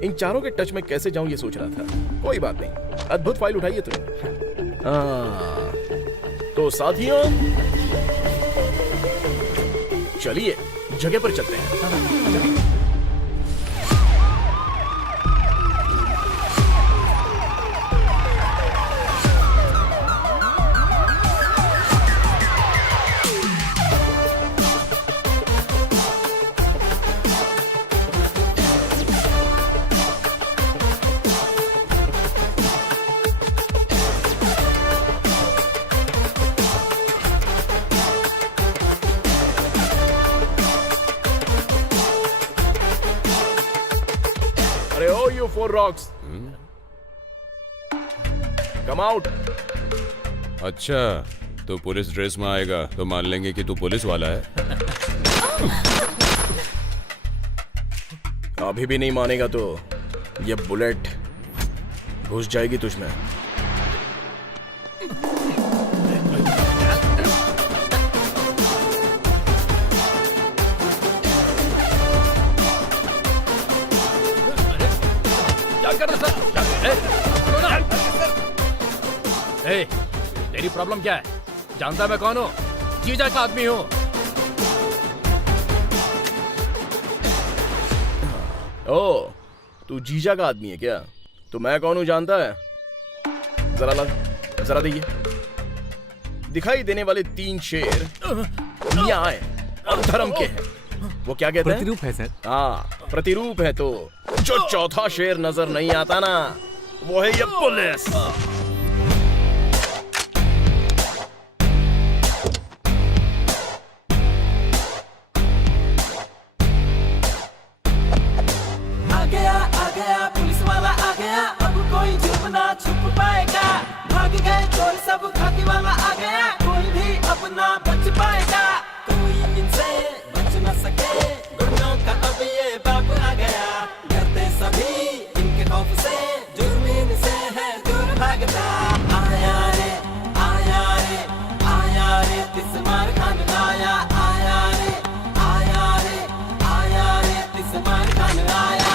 इन चारों के टच में कैसे जाऊं ये सोच रहा था। कोई बात नहीं, अद्भुत फाइल उठाइए तुम। तो साथियों, चलिए जगह पर चलते हैं। You four rocks. Come out. अच्छा, तो पुलिस ड्रेस में आएगा तो मान लेंगे कि तू पुलिस वाला है। अभी भी नहीं मानेगा तो ये बुलेट घुस जाएगी तुझमें। ए, तेरी प्रॉब्लम क्या है? जानता मैं कौन हूँ? जीजा का आदमी हूँ। ओ, तू जीजा का आदमी है क्या? तो मैं कौन हूँ जानता है? जरा ला, जरा देखिए। दिखाई देने वाले 3 शेर न्याय और धर्म के हैं। वो क्या कहते हैं? प्रतिरूप है सर। हाँ, प्रतिरूप है। तो जो चौथा शेर नजर नहीं आता ना, वो है ये पुलिस। आ गया पुलिस वाला आ गया, अब कोई छुप ना छुप पाएगा। भाग गए चोर सब, खाकी वाला आ गया, कोई भी अपना बच पाएगा। कोई इनसे बच न सके, गुंडों का अब ये बाप आ गया। डरते सभी इनके खौफ से, जुर्म इनसे है दूर भागता। आया रे आया रे आया रे, तिस्मार खान आया। आया रे आया रे आया रे, तिस्मार खान आया।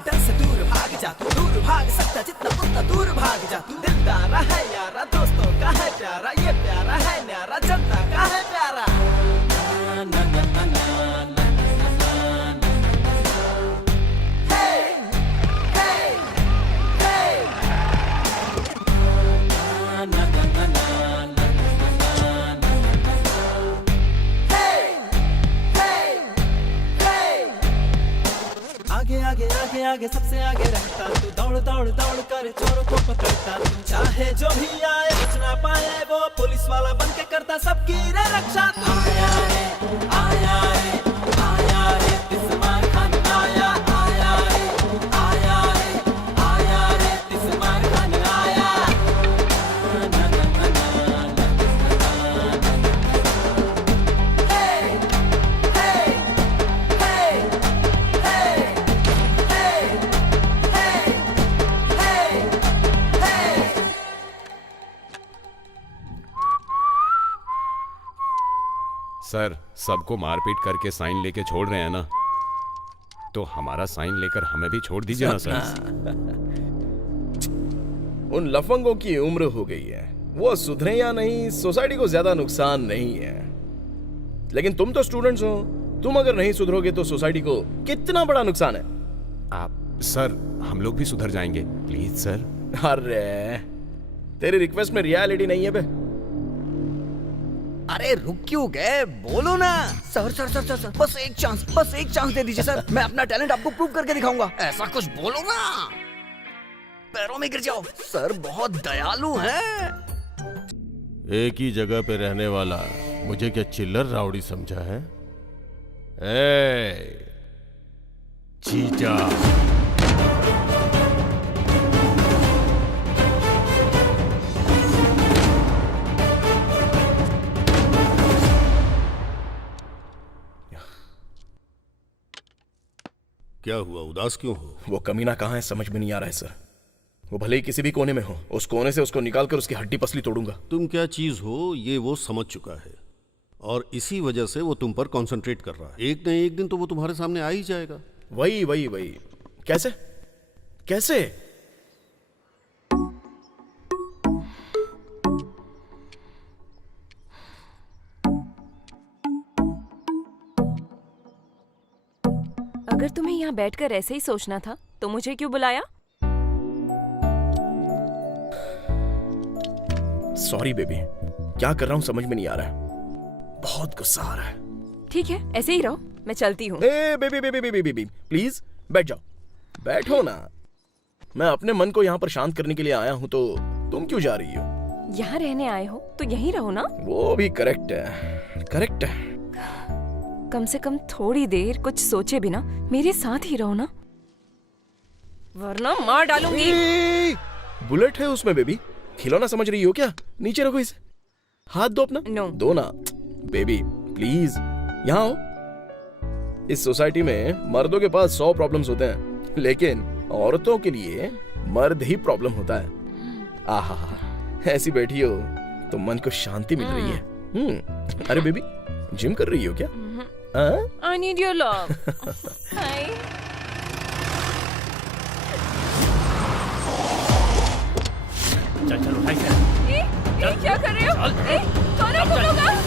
डर से दूर भाग जा तू, दूर भाग सकता जितना उतना दूर भाग जा तू। दिलदारा है यारा, दोस्तों का है प्यारा, ये प्यारा है न्यारा, जनता का है प्यारा। ना ना ना ना ना ना ना ना। Hey hey hey। ना ना ना ना ना। आगे आगे सबसे आगे रहता तू, दौड़ दौड़ दौड़ कर चोरों को पकड़ता तू, चाहे जो भी आए बच ना पाए वो, पुलिस वाला बन के करता सबकी रे रक्षा तू। आया रे आया रे आया रे तिस्मार खान आया, आया रे आया रे आया रे तिस्मार खान आया। ना ना ना ना ना सर, सबको मारपीट करके साइन लेके छोड़ रहे हैं ना, तो हमारा साइन लेकर हमें भी छोड़ दीजिए ना सर। उन लफंगों की उम्र हो गई है, वो सुधरे या नहीं सोसाइटी को ज्यादा नुकसान नहीं है, लेकिन तुम तो स्टूडेंट्स हो, तुम अगर नहीं सुधरोगे तो सोसाइटी को कितना बड़ा नुकसान है। आप सर, हम लोग भी सुधर जाएंगे प्लीज सर। अरे तेरी रिक्वेस्ट में रियलिटी नहीं है बे। अरे रुक क्यों गए, बोलो ना। Sir sir sir sir sir बस एक चांस दे दीजिए सर, मैं अपना टैलेंट आपको प्रूव करके दिखाऊंगा। ऐसा कुछ बोलो ना, पैरों में गिर जाओ। सर बहुत दयालु हैं। एक ही जगह पे रहने वाला मुझे क्या चिल्लर राउडी समझा है? ए, चीटा। क्या हुआ, उदास क्यों हो? वो कमीना कहाँ है समझ में नहीं आ रहा है सर। वो भले ही किसी भी कोने में हो, उस कोने से उसको निकाल कर उसकी हड्डी पसली तोड़ूंगा। तुम क्या चीज हो ये वो समझ चुका है, और इसी वजह से वो तुम पर कंसंट्रेट कर रहा है। एक न एक दिन तो वो तुम्हारे सामने आ ही जाएगा। वही वही वही। कैसे कैसे? अगर तुम्हें यहाँ बैठकर ऐसे ही सोचना था तो मुझे क्यों बुलाया? सॉरी बेबी, क्या कर रहा हूँ समझ में नहीं आ रहा है, बहुत गुस्सा आ रहा है। ठीक है, ऐसे ही रहो, मैं चलती हूँ। Baby baby baby baby please बैठ जाओ, बैठो ना। मैं अपने मन को यहाँ पर शांत करने के लिए आया हूँ, तो तुम क्यों जा रही हो? यहाँ रहने आए हो तो यहीं रहो ना। वो भी करेक्ट है, करेक्ट है। कम से कम थोड़ी देर कुछ सोचे बिना मेरे साथ ही रहो ना, वरना मार डालूंगी। बुलेट है उसमें बेबी, खिलौना समझ रही हो क्या? नीचे रखो इसे, हाथ दो अपना। दो ना बेबी प्लीज, यहाँ आओ। इस सोसाइटी में मर्दों के पास 100 प्रॉब्लम्स होते हैं, लेकिन औरतों के लिए मर्द ही प्रॉब्लम होता है। आहा, ऐसी बैठी हो तो मन को शांति मिल रही है। अरे बेबी, जिम कर रही हो क्या? I need your love. Hi. चल उठाई से। ये क्या कर रहे हो? कौन है तुम लोग?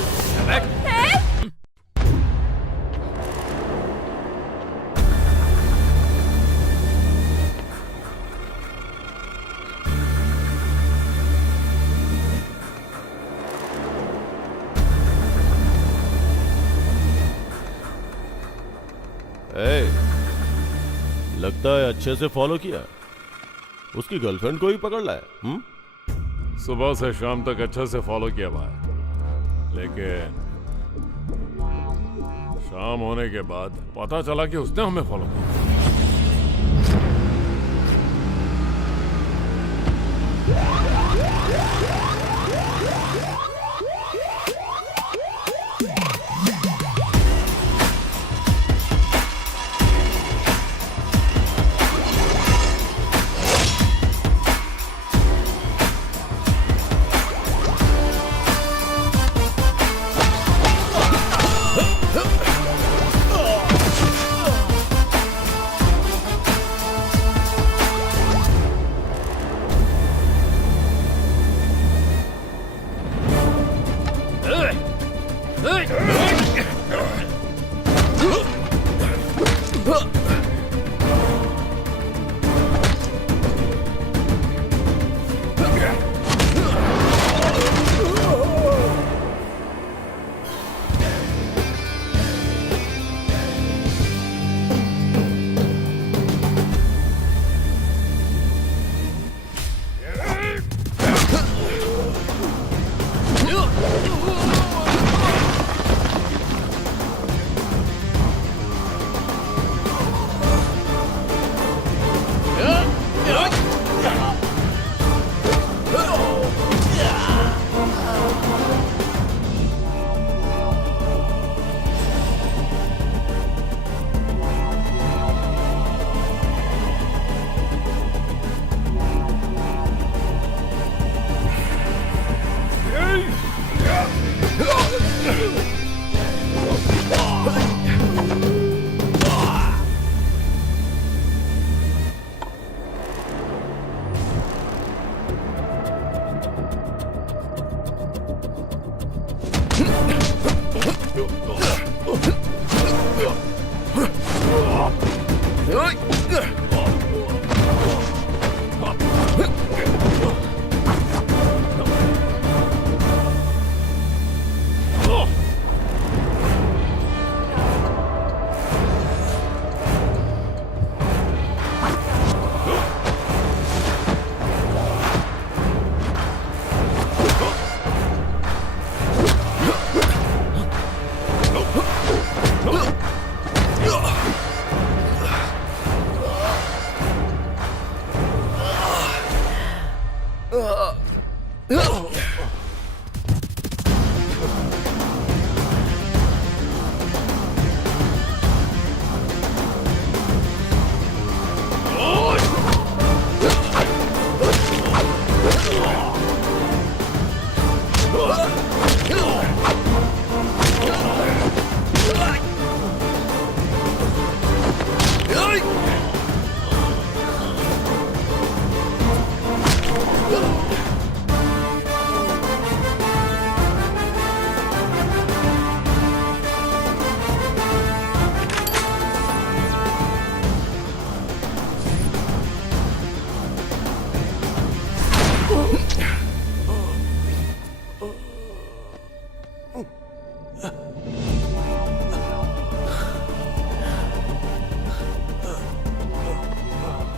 लगता है अच्छे से फॉलो किया, उसकी गर्लफ्रेंड को ही पकड़ लाया। सुबह से शाम तक अच्छे से फॉलो किया भाई, लेकिन शाम होने के बाद पता चला कि उसने हमें फॉलो किया।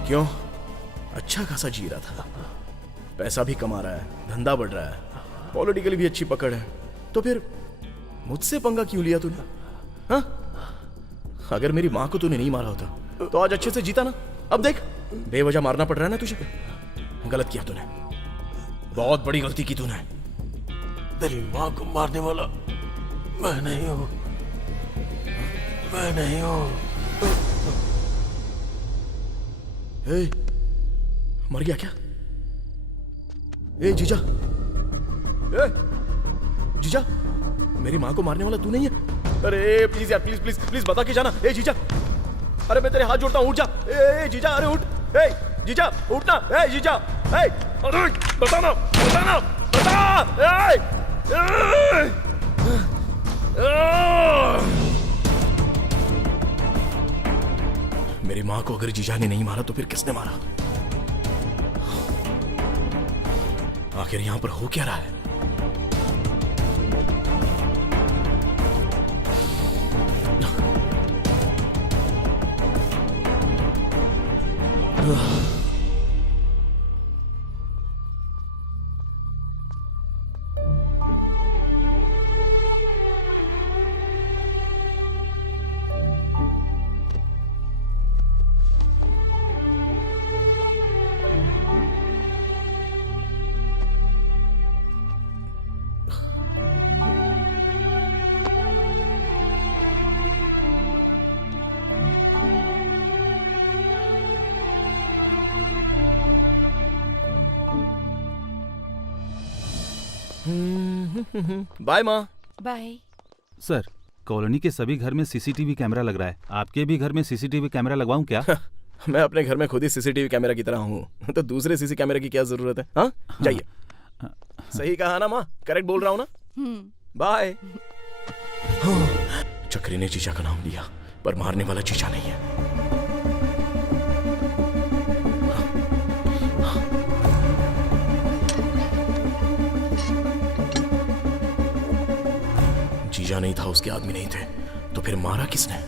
क्यों? अच्छा खासा जी रहा था, पैसा भी कमा रहा है, धंधा बढ़ रहा है, पॉलिटिकली भी अच्छी पकड़ है, तो फिर मुझसे पंगा क्यों लिया तूने? हाँ? अगर मेरी माँ को तूने नहीं मारा होता तो आज अच्छे से जीता ना। अब देख, बेवजह मारना पड़ रहा है ना तुझे। गलत किया तूने, बहुत बड़ी गलती की तूने। तेरी माँ को मारने वाला मैं नहीं हूँ, मैं नहीं हूँ। ए, मर गया क्या? ए जीजा, ए जीजा, मेरी माँ को मारने वाला तू नहीं है? अरे प्लीज यार, प्लीज प्लीज प्लीज बता के जाना। ए जीजा, अरे मैं तेरे हाथ जोड़ता हूँ, उठ जा। ए जीजा, अरे उठ। ए जीजा, उठना। ए जीजा, ए अरे बताना, बताना, बता। मेरी माँ को अगर जीजा ने नहीं मारा तो फिर किसने मारा? आखिर यहां पर हो क्या रहा है? बाय माँ। बाय। सर, कॉलोनी के सभी घर में सीसीटीवी कैमरा लग रहा है। आपके भी घर में सीसीटीवी कैमरा लगवाऊं क्या? मैं अपने घर में खुद ही सीसीटीवी कैमरा की तरह हूँ, तो दूसरे सीसी कैमरे की क्या जरूरत है? हाँ, जाइए। सही कहा ना माँ? करेक्ट बोल रहा हूँ ना? बाय। चक्री ने चीचा का नाम लिया, पर मारने वाला चीचा नहीं है। जीजा नहीं था, उसके आदमी नहीं थे, तो फिर मारा किसने?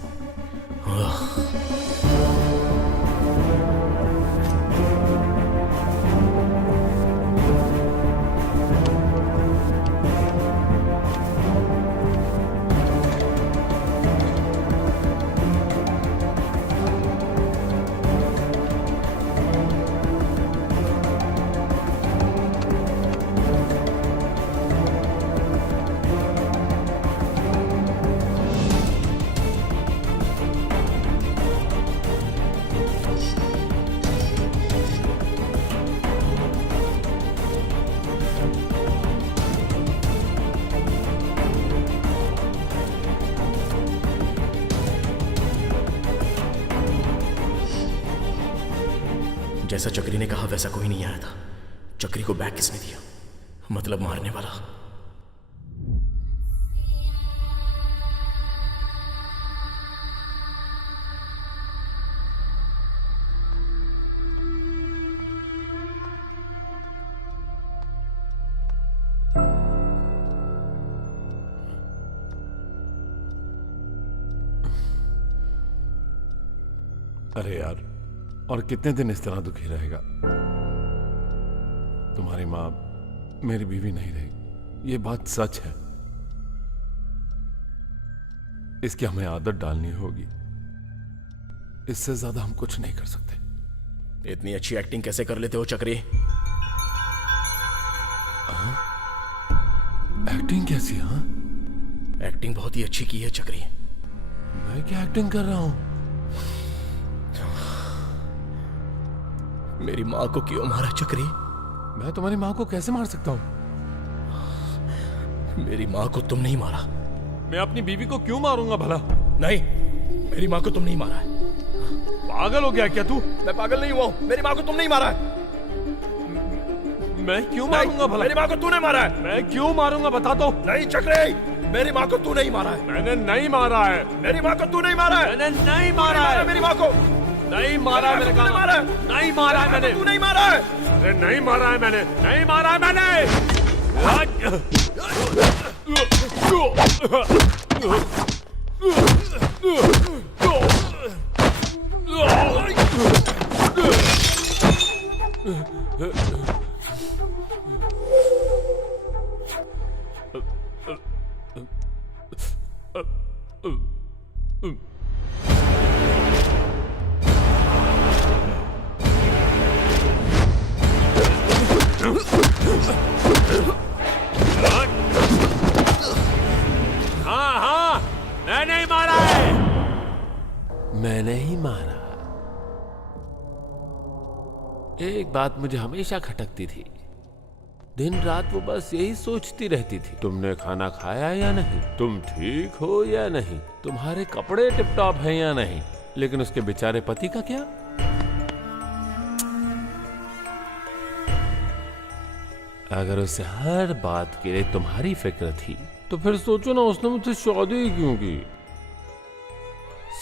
जैसा चक्री ने कहा वैसा कोई नहीं आया था। चक्री को बैग किसने दिया? मतलब मारने वाला। अरे यार, और कितने दिन इस तरह दुखी रहेगा? तुम्हारी माँ मेरी बीवी नहीं रही, ये बात सच है। इसकी हमें आदत डालनी होगी। इससे ज्यादा हम कुछ नहीं कर सकते। इतनी अच्छी एक्टिंग कैसे कर लेते हो चक्री? एक्टिंग कैसी? हाँ, एक्टिंग बहुत ही अच्छी की है चक्री। मैं क्या एक्टिंग कर रहा हूं? मेरी माँ को क्यों मारा चक्री? मैं तुम्हारी माँ को कैसे मार सकता हूँ? मेरी माँ को तुम नहीं मारा। मैं अपनी बीवी को क्यों मारूंगा भला? नहीं, मेरी माँ को तुम नहीं मारा है। पागल हो गया क्या तू? मैं पागल नहीं हुआ हूं। मेरी माँ को तुम नहीं मारा है। मैं क्यों मारूंगा भला? मेरी माँ को तूने मारा है। मैं क्यों मारूंगा बता दो। नहीं चक्री, मेरी माँ को तू नहीं मारा है। मैंने नहीं मारा है। मेरी माँ को तू नहीं मारा है। मैंने नहीं मारा है। मेरी माँ को नहीं मारा है। मैंने कहा नहीं मारा है। मैंने तू नहीं मारा है। अरे नहीं मारा है। मैंने नहीं मारा है। मैंने हाँ, मैंने ही मारा है। मैंने ही मारा। एक बात मुझे हमेशा खटकती थी। दिन रात वो बस यही सोचती रहती थी, तुमने खाना खाया या नहीं, तुम ठीक हो या नहीं, तुम्हारे कपड़े टिपटॉप हैं या नहीं। लेकिन उसके बेचारे पति का क्या? अगर उसे हर बात के लिए तुम्हारी फिक्र थी तो फिर सोचो ना, उसने मुझसे शादी क्यों की?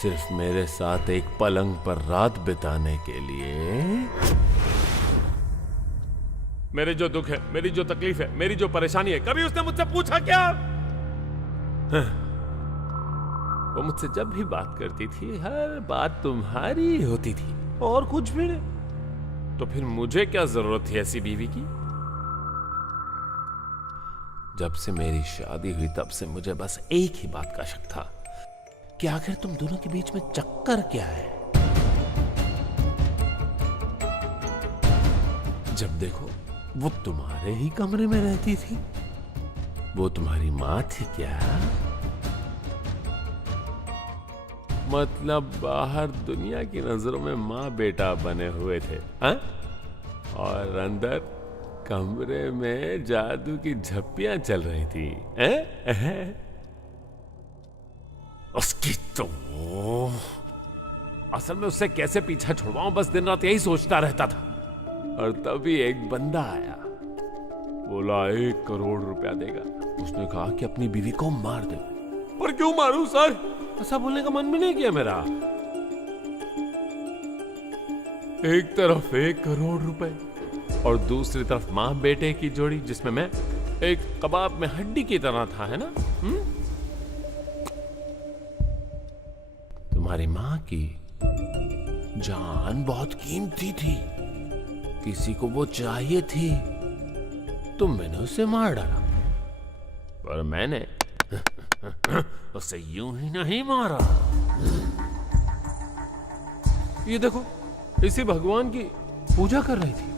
सिर्फ मेरे साथ एक पलंग पर रात बिताने के लिए। मेरे जो दुख है, मेरी जो तकलीफ है, मेरी जो परेशानी है, कभी उसने मुझसे पूछा क्या? वो मुझसे जब भी बात करती थी, हर बात तुम्हारी होती थी और कुछ भी नहीं। तो फिर मुझे क्या जरूरत थी ऐसी बीवी की? जब से मेरी शादी हुई तब से मुझे बस एक ही बात का शक था कि आखिर तुम दोनों के बीच में चक्कर क्या है। जब देखो वो तुम्हारे ही कमरे में रहती थी। वो तुम्हारी माँ थी क्या? मतलब बाहर दुनिया की नजरों में माँ बेटा बने हुए थे, हाँ? और अंदर कमरे में जादू की झप्पियां चल रही थी, हैं? उसकी तो असल में उससे कैसे पीछा छुड़वाऊं, बस दिन रात यही सोचता रहता था। और तभी एक बंदा आया, बोला 1 करोड़ रुपया देगा। उसने कहा कि अपनी बीवी को मार दे। पर क्यों मारूं सर? ऐसा बोलने का मन भी नहीं किया मेरा। एक तरफ 1 करोड़ रुपए और दूसरी तरफ माँ बेटे की जोड़ी, जिसमें मैं एक कबाब में हड्डी की तरह था, है ना? तुम्हारी माँ की जान बहुत कीमती थी, किसी को वो चाहिए थी, तो मैंने उसे मार डाला। पर मैंने उसे यूं ही नहीं मारा। ये देखो, इसी भगवान की पूजा कर रही थी।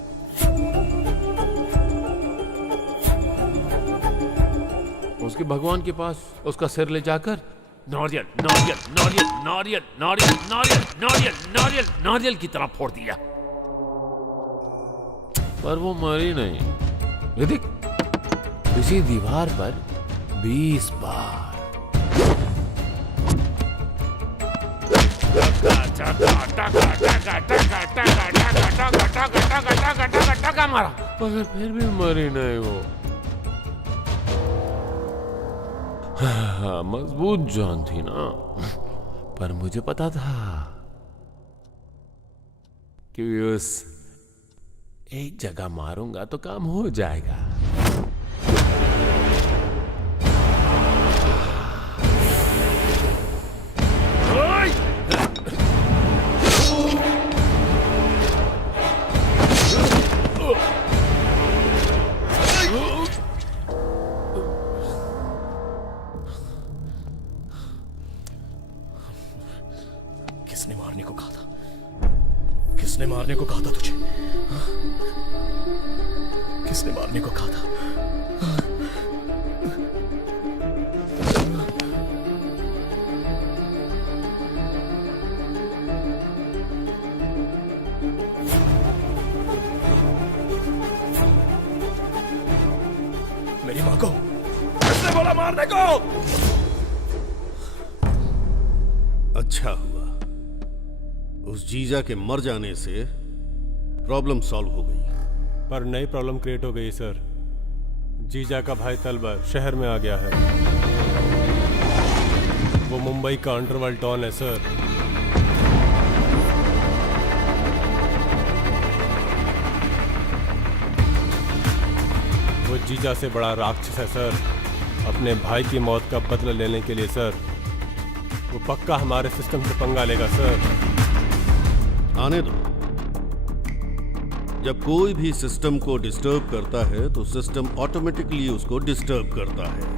उसके भगवान के पास उसका सिर ले जाकर नारियल नारियल नारियल नारियल नारियल नारियल नारियल नारियल नारियल की तरह फोड़ दिया। पर वो मरी नहीं। ये देख, इसी दीवार पर 20 बार मारा, मगर फिर भी मरी नहीं वो। मजबूत जान थी ना। पर मुझे पता था कि उस एक जगह मारूंगा तो काम हो जाएगा। किसने मारने को कहा था तुझे? किसने मारने को कहा था? मेरी मां को किसने बोला मारने को? अच्छा हुआ उस जीजा के मर जाने से प्रॉब्लम सॉल्व हो गई। पर नई प्रॉब्लम क्रिएट हो गई सर। जीजा का भाई तलवर शहर में आ गया है। वो मुंबई का अंडरवर्ल्ड डॉन है सर। वो जीजा से बड़ा राक्षस है सर। अपने भाई की मौत का बदला लेने के लिए सर वो पक्का हमारे सिस्टम से पंगा लेगा सर। आने दो। जब कोई भी सिस्टम को डिस्टर्ब करता है तो सिस्टम ऑटोमेटिकली उसको डिस्टर्ब करता है।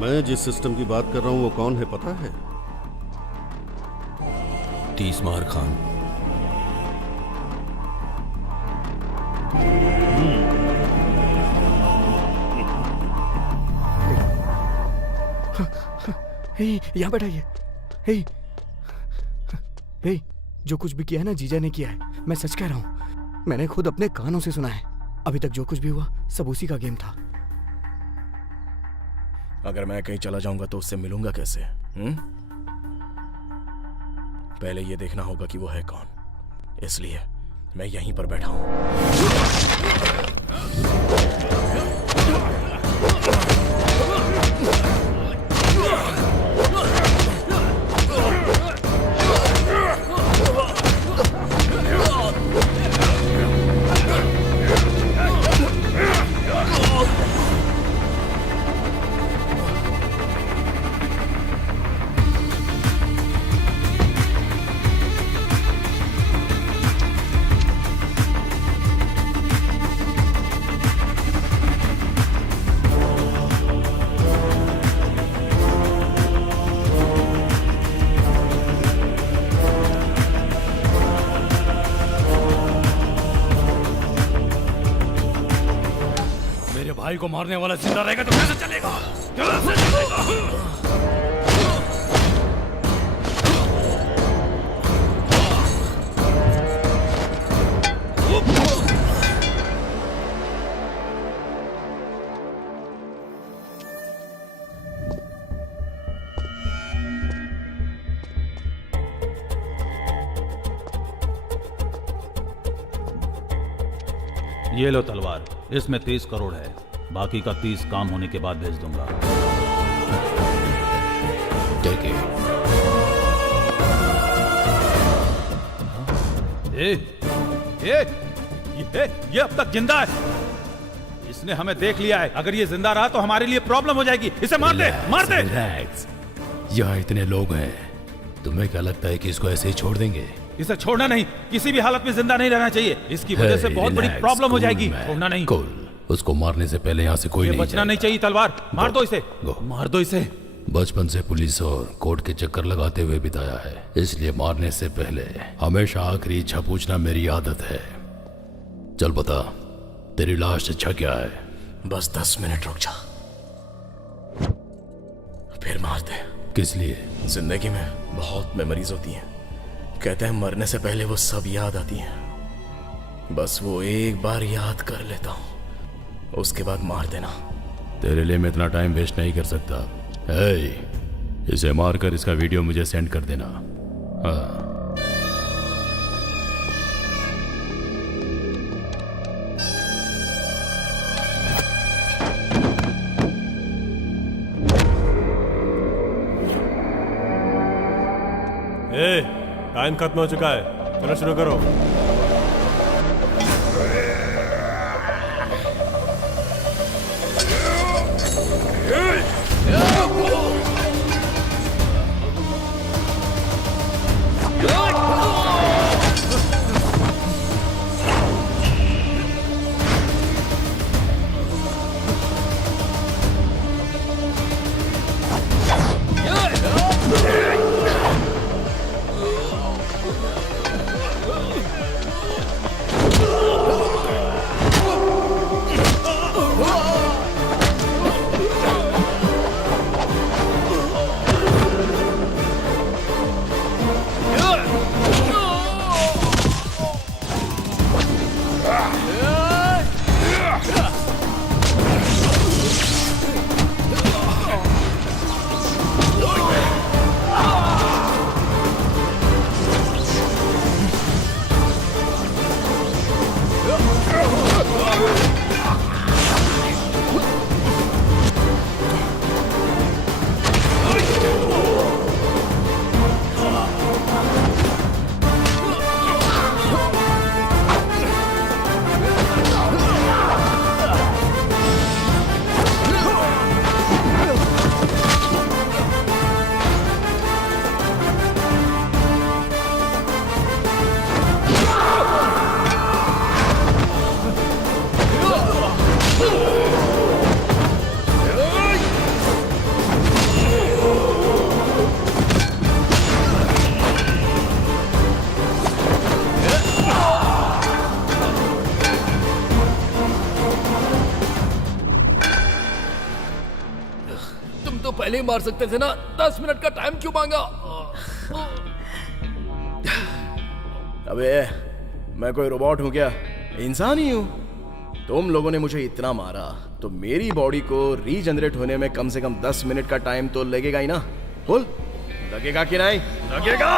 मैं जिस सिस्टम की बात कर रहा हूं वो कौन है पता है? तीसमार खान। यहाँ बैठाइए। जो कुछ भी किया है ना जीजा ने किया है। मैं सच कह रहा हूँ, मैंने खुद अपने कानों से सुना है। अभी तक जो कुछ भी हुआ सब उसी का गेम था। अगर मैं कहीं चला जाऊंगा तो उससे मिलूंगा कैसे? पहले ये देखना होगा कि वो है कौन। इसलिए मैं यहीं पर बैठा हूं। भाई को मारने वाला जिंदा रहेगा तो कैसे चलेगा? कैसे चलेगा? ये लो तलवार, इसमें 30 करोड़ है। बाकी का 30 काम होने के बाद भेज दूंगा। Take it. ये अब तक जिंदा है। इसने हमें देख लिया है। अगर ये जिंदा रहा तो हमारे लिए प्रॉब्लम हो जाएगी। इसे मार दे, मार दे। रिलैक्स। यहाँ इतने लोग हैं, तुम्हें क्या लगता है कि इसको ऐसे ही छोड़ देंगे? इसे छोड़ना नहीं, किसी भी हालत में जिंदा नहीं रहना चाहिए। इसकी वजह से बहुत बड़ी प्रॉब्लम हो जाएगी। छोड़ना नहीं। कूल। उसको मारने से पहले यहाँ से कोई नहीं बचना नहीं चाहिए। तलवार मार दो इसे, मार दो इसे। बचपन से पुलिस और कोर्ट के चक्कर लगाते हुए बिताया है, इसलिए मारने से पहले हमेशा आखिरी इच्छा पूछना मेरी आदत है। चल बता, तेरी लास्ट इच्छा क्या है? बस 10 मिनट रुक जा, फिर मार दे। किस लिए? जिंदगी में बहुत मेमोरीज होती हैं। कहते हैं मरने से पहले वो सब याद आती हैं। बस वो एक बार याद कर लेता हूँ, उसके बाद मार देना। तेरे लिए मैं इतना टाइम वेस्ट नहीं कर सकता। इसे मारकर इसका वीडियो मुझे सेंड कर देना। हाँ। टाइम खत्म हो चुका है, चलो शुरू करो। पहले ही मार सकते थे ना, 10 मिनट का टाइम क्यों मांगा? अबे मैं कोई रोबोट हूँ क्या? इंसान ही हूँ। तुम लोगों ने मुझे इतना मारा तो मेरी बॉडी को रीजनरेट होने में कम से कम 10 मिनट का टाइम तो लगेगा ही ना। बोल, लगेगा कि नहीं? लगेगा।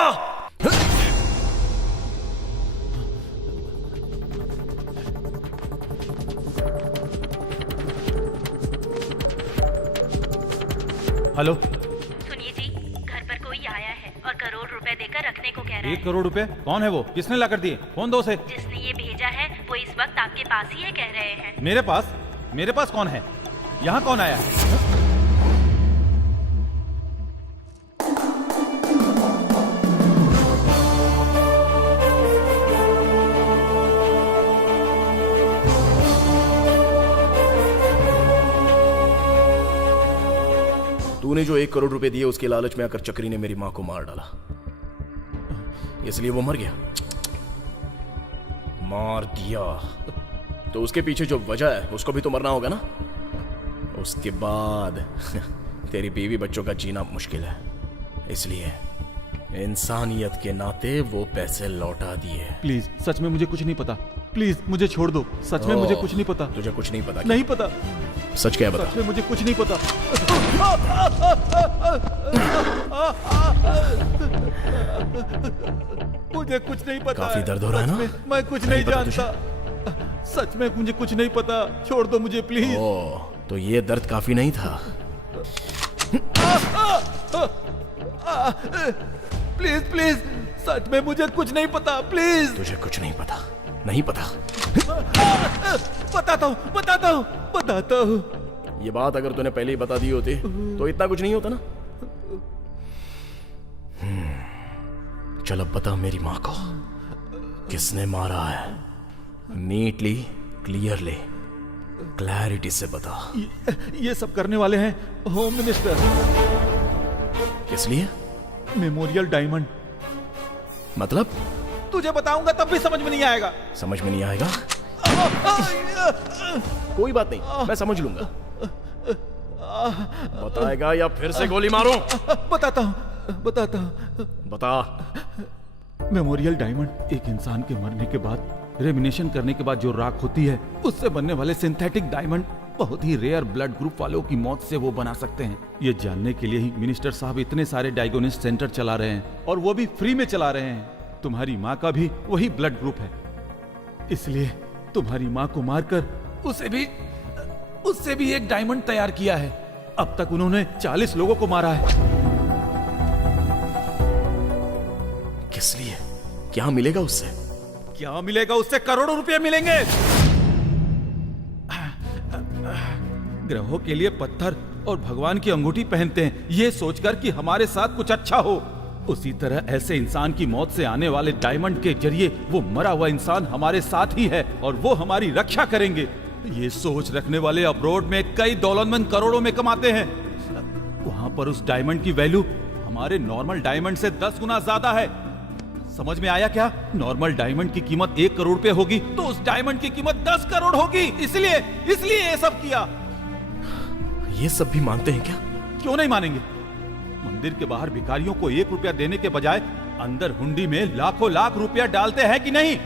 हेलो, सुनिए जी, घर पर कोई आया है और करोड़ रुपए देकर रखने को कह रहा है। 1 करोड़ रुपए? कौन है वो? किसने ला कर दिए? फोन दो उसे। जिसने ये भेजा है वो इस वक्त आपके पास ही है कह रहे हैं। मेरे पास? मेरे पास कौन है? यहाँ कौन आया है? तूने जो 1 करोड़ रुपए दिए उसके लालच में आकर चक्री ने मेरी मां को मार डाला, इसलिए वो मर गया। मार दिया तो उसके पीछे जो वजह है उसको भी तो मरना होगा ना। उसके बाद तेरी बीवी बच्चों का जीना मुश्किल है, इसलिए इंसानियत के नाते वो पैसे लौटा दिए। प्लीज, सच में मुझे कुछ नहीं पता। प्लीज मुझे छोड़ दो। सच में मुझे कुछ नहीं पता। तुझे कुछ नहीं पता? नहीं पता। सच क्या बता? सच में मुझे कुछ नहीं पता। मुझे कुछ नहीं पता। काफी दर्द हो रहा है ना? मैं कुछ नहीं जानता। सच में मुझे कुछ नहीं पता। छोड़ दो मुझे प्लीज। तो ये दर्द काफी नहीं था। प्लीज प्लीज, सच में मुझे कुछ नहीं पता। प्लीज। तुझे कुछ नहीं पता? नहीं पता? बताता हूँ, बताता हूँ, बताता हूँ। ये बात अगर तूने पहले ही बता दी होती तो इतना कुछ नहीं होता ना। चल अब बता मेरी माँ को किसने मारा है। नीटली, क्लियरली, क्लैरिटी से बता। ये सब करने वाले हैं होम मिनिस्टर। किस लिए? Memorial diamond. मतलब? तुझे बताऊंगा तब भी समझ में नहीं आएगा। समझ में नहीं आएगा? कोई बात नहीं, मैं समझ लूंगा। बताएगा या फिर से गोली मारूं? बताता हूँ, बताता हूँ। बता। मेमोरियल डायमंड एक इंसान के मरने के बाद, रेमिनेशन करने के बाद जो राख होती है, उससे बनने वाले सिंथेटिक डायमंड बहुत ही रेयर ब्लड ग्रुप वालों की मौत से वो बना सकते हैं। ये जानने के लिए ही मिनिस्टर साहब इतने सारे डायग्नोसिस सेंटर चला रहे हैं, और वो भी फ्री में चला रहे हैं। तुम्हारी माँ का भी वही ब्लड ग्रुप है, इसलिए तुम्हारी माँ को मारकर उससे भी एक डायमंड तैयार किया है। अब तक उन्होंने 40 लोगों को मारा है। किस लिए? क्या मिलेगा उससे? क्या मिलेगा उससे? करोड़ों रुपए मिलेंगे। ग्रहों के लिए पत्थर और भगवान की अंगूठी पहनते हैं, ये सोचकर कि हमारे साथ कुछ अच्छा हो। उसी तरह ऐसे इंसान की मौत से आने वाले डायमंड के जरिए वो मरा हुआ इंसान हमारे साथ ही है और वो हमारी रक्षा करेंगे। ये सोच रखने वाले अब्रोड में कई दौलतमंद करोड़ों में कमाते हैं। वहां पर उस डायमंड की वैल्यू हमारे नॉर्मल डायमंड से 10 गुना ज्यादा है। समझ में आया क्या? नॉर्मल डायमंड की कीमत 1 करोड़ पे होगी तो उस डायमंड की कीमत 10 करोड़ होगी। इसलिए ये सब किया। ये सब भी मानते हैं क्या? क्यों नहीं मानेंगे? मंदिर के बाहर भिखारियों को 1 रुपया देने के बजाय अंदर हुंडी में लाखों लाख रुपया डालते हैं कि नहीं?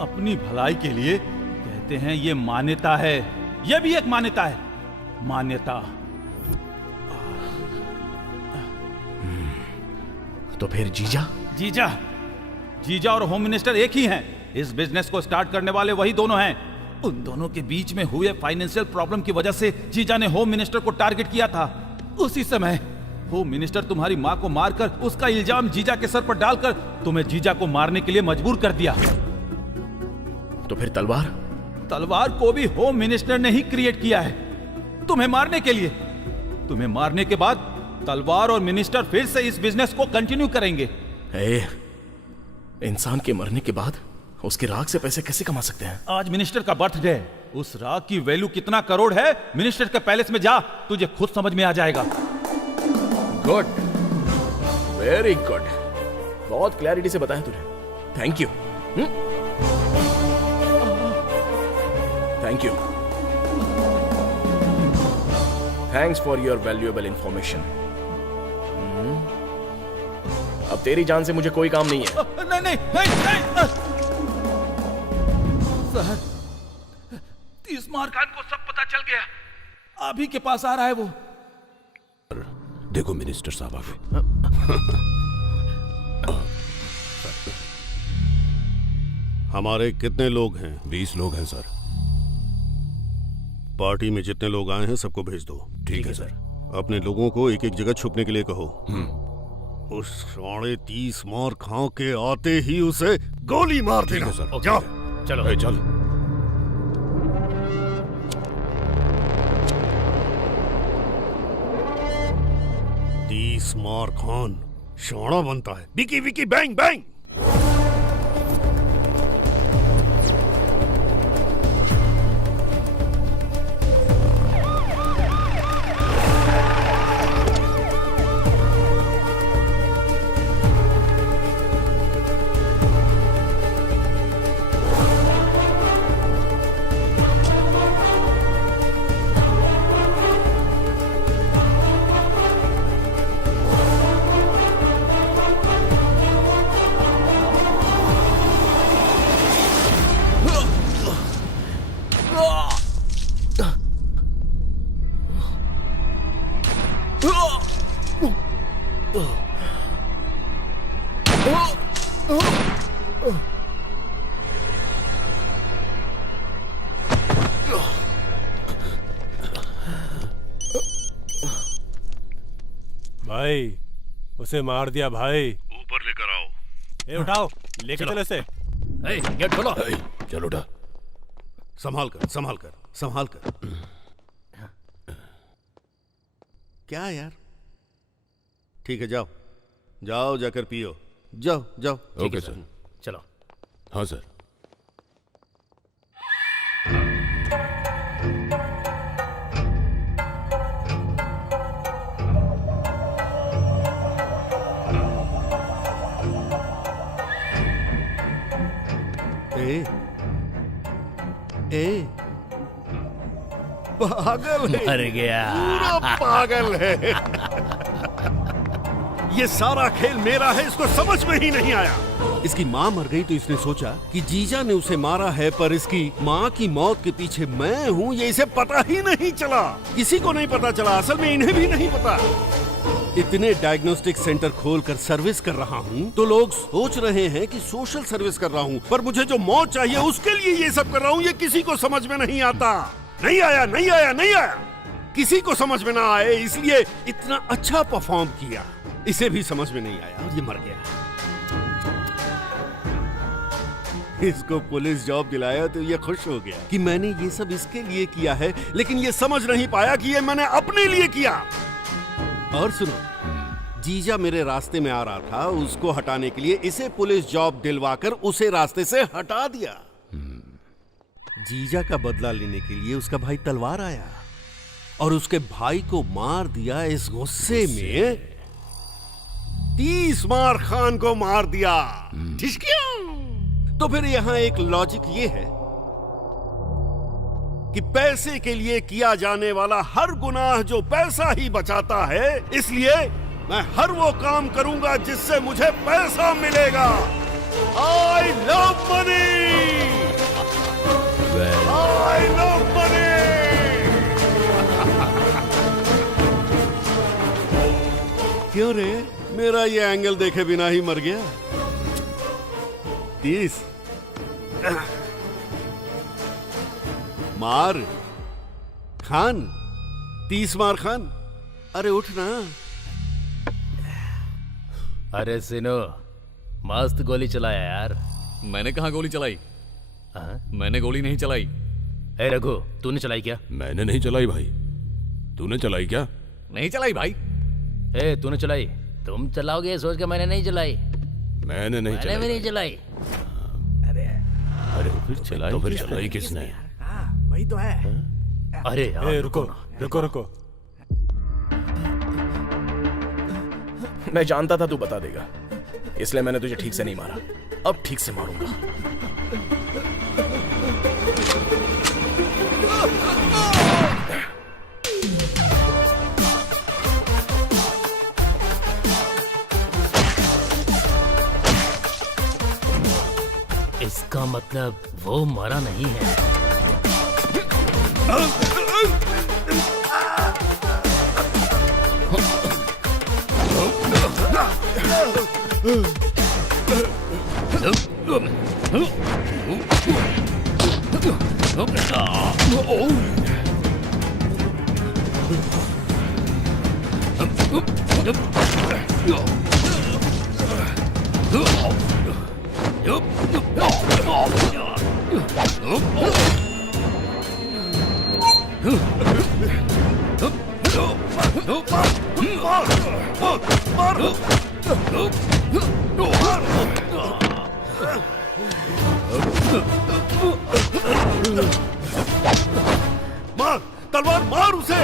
अपनी भलाई के लिए कहते हैं ये मान्यता है। ये भी एक मान्यता है। मान्यता। तो फिर जीजा जीजा और होम मिनिस्टर एक ही हैं। इस बिजनेस को स्टार्ट करने वाले वही दोनों हैं। उन दोनों के बीच में हुए फाइनेंशियल प्रॉब्लम की वजह से जीजा ने होम मिनिस्टर को टारगेट किया था। उसी समय होम मिनिस्टर तुम्हारी मां को मारकर उसका इल्जाम जीजा के सर पर डालकर तुम्हें जीजा को मारने के लिए मजबूर कर दिया। तो फिर तलवार को भी होम मिनिस्टर ने ही क्रिएट किया है तुम्हें मारने के लिए। तुम्हें मारने के बाद तलवार और मिनिस्टर फिर से इस बिजनेस को कंटिन्यू करेंगे। इंसान के मरने के बाद उसके राख से पैसे कैसे कमा सकते हैं? आज मिनिस्टर का बर्थडे है। उस राख की वैल्यू कितना करोड़ है मिनिस्टर के पैलेस में जा, तुझे खुद समझ में आ जाएगा। Good, very good. बहुत क्लैरिटी से बताया तूने। Thank you. Thank you. Thanks for your valuable information. अब तेरी जान से मुझे कोई काम नहीं है। नहीं। सर, तीसमार खान को सब पता चल गया। अभी के पास आ रहा है वो। देखो मिनिस्टर साहब आ गए। हमारे कितने लोग हैं? 20 लोग हैं सर। पार्टी में जितने लोग आए हैं सबको भेज दो। ठीक है सर। अपने लोगों को एक एक जगह छुपने के लिए कहो। उस 30 मार खां के आते ही उसे गोली मार देना। सर जाओ। चलो चल। मार खान शाना बनता है। Vicky Vicky bang bang. भाई उसे मार दिया भाई। ऊपर लेकर आओ। उठाओ, लेके चलो इसे। गेट खोलो। चलो उठा। संभाल कर संभाल कर संभाल कर। क्या यार? ठीक है, जाओ जाओ, जाकर पियो। जाओ जाओ। Okay sir. चलो। हाँ सर। ए पागल है। मर गया। पूरा पागल है। ये सारा खेल मेरा है, इसको समझ में ही नहीं आया। इसकी माँ मर गई तो इसने सोचा कि जीजा ने उसे मारा है, पर इसकी माँ की मौत के पीछे मैं हूँ ये इसे पता ही नहीं चला। किसी को नहीं पता चला, असल में इन्हें भी नहीं पता। इतने डायग्नोस्टिक सेंटर खोलकर सर्विस कर रहा हूँ तो लोग सोच रहे हैं कि सोशल सर्विस कर रहा हूँ, पर मुझे जो मौत चाहिए उसके लिए ये सब कर रहा हूँ। ये किसी को समझ में नहीं आता। नहीं आया नहीं आया नहीं आया। किसी को समझ में ना आए इसलिए इतना अच्छा परफॉर्म किया। इसे भी समझ में नहीं आया और ये मर गया। इसको पुलिस जॉब दिलाया तो ये खुश हो गया कि मैंने ये सब इसके लिए किया है, लेकिन ये समझ नहीं पाया कि ये मैंने अपने लिए किया। और सुनो, जीजा मेरे रास्ते में आ रहा था, उसको हटाने के लिए इसे पुलिस जॉब दिलवाकर उसे रास्ते से हटा दिया। जीजा का बदला लेने के लिए उसका भाई तलवार आया और उसके भाई को मार दिया। इस गुस्से में 30 मार खान को मार दिया। तो फिर यहां एक लॉजिक ये है कि पैसे के लिए किया जाने वाला हर गुनाह जो पैसा ही बचाता है, इसलिए मैं हर वो काम करूंगा जिससे मुझे पैसा मिलेगा। I love money, I love money. क्यों रे, मेरा ये एंगल देखे बिना ही मर गया? 30 मार खान, 30 मार खान। अरे उठ ना। अरे सिनो, मस्त गोली चलाया यार। मैंने कहा गोली चलाई? मैंने गोली नहीं चलाई। ए रघु, तूने चलाई क्या? मैंने नहीं चलाई भाई। तूने चलाई क्या? नहीं चलाई भाई। ए तूने चलाई? तुम चलाओगे सोच के मैंने नहीं चलाई। मैंने नहीं मैंने भी नहीं चलाई। अरे फिर चलाई? तो फिर चलाई किसने? वही तो है। अरे यार रुको रुको रुको। मैं जानता था तू बता देगा, इसलिए मैंने तुझे ठीक से नहीं मारा। अब ठीक से मारूंगा। इसका मतलब वो मरा नहीं है। मार, तलवार मार उसे।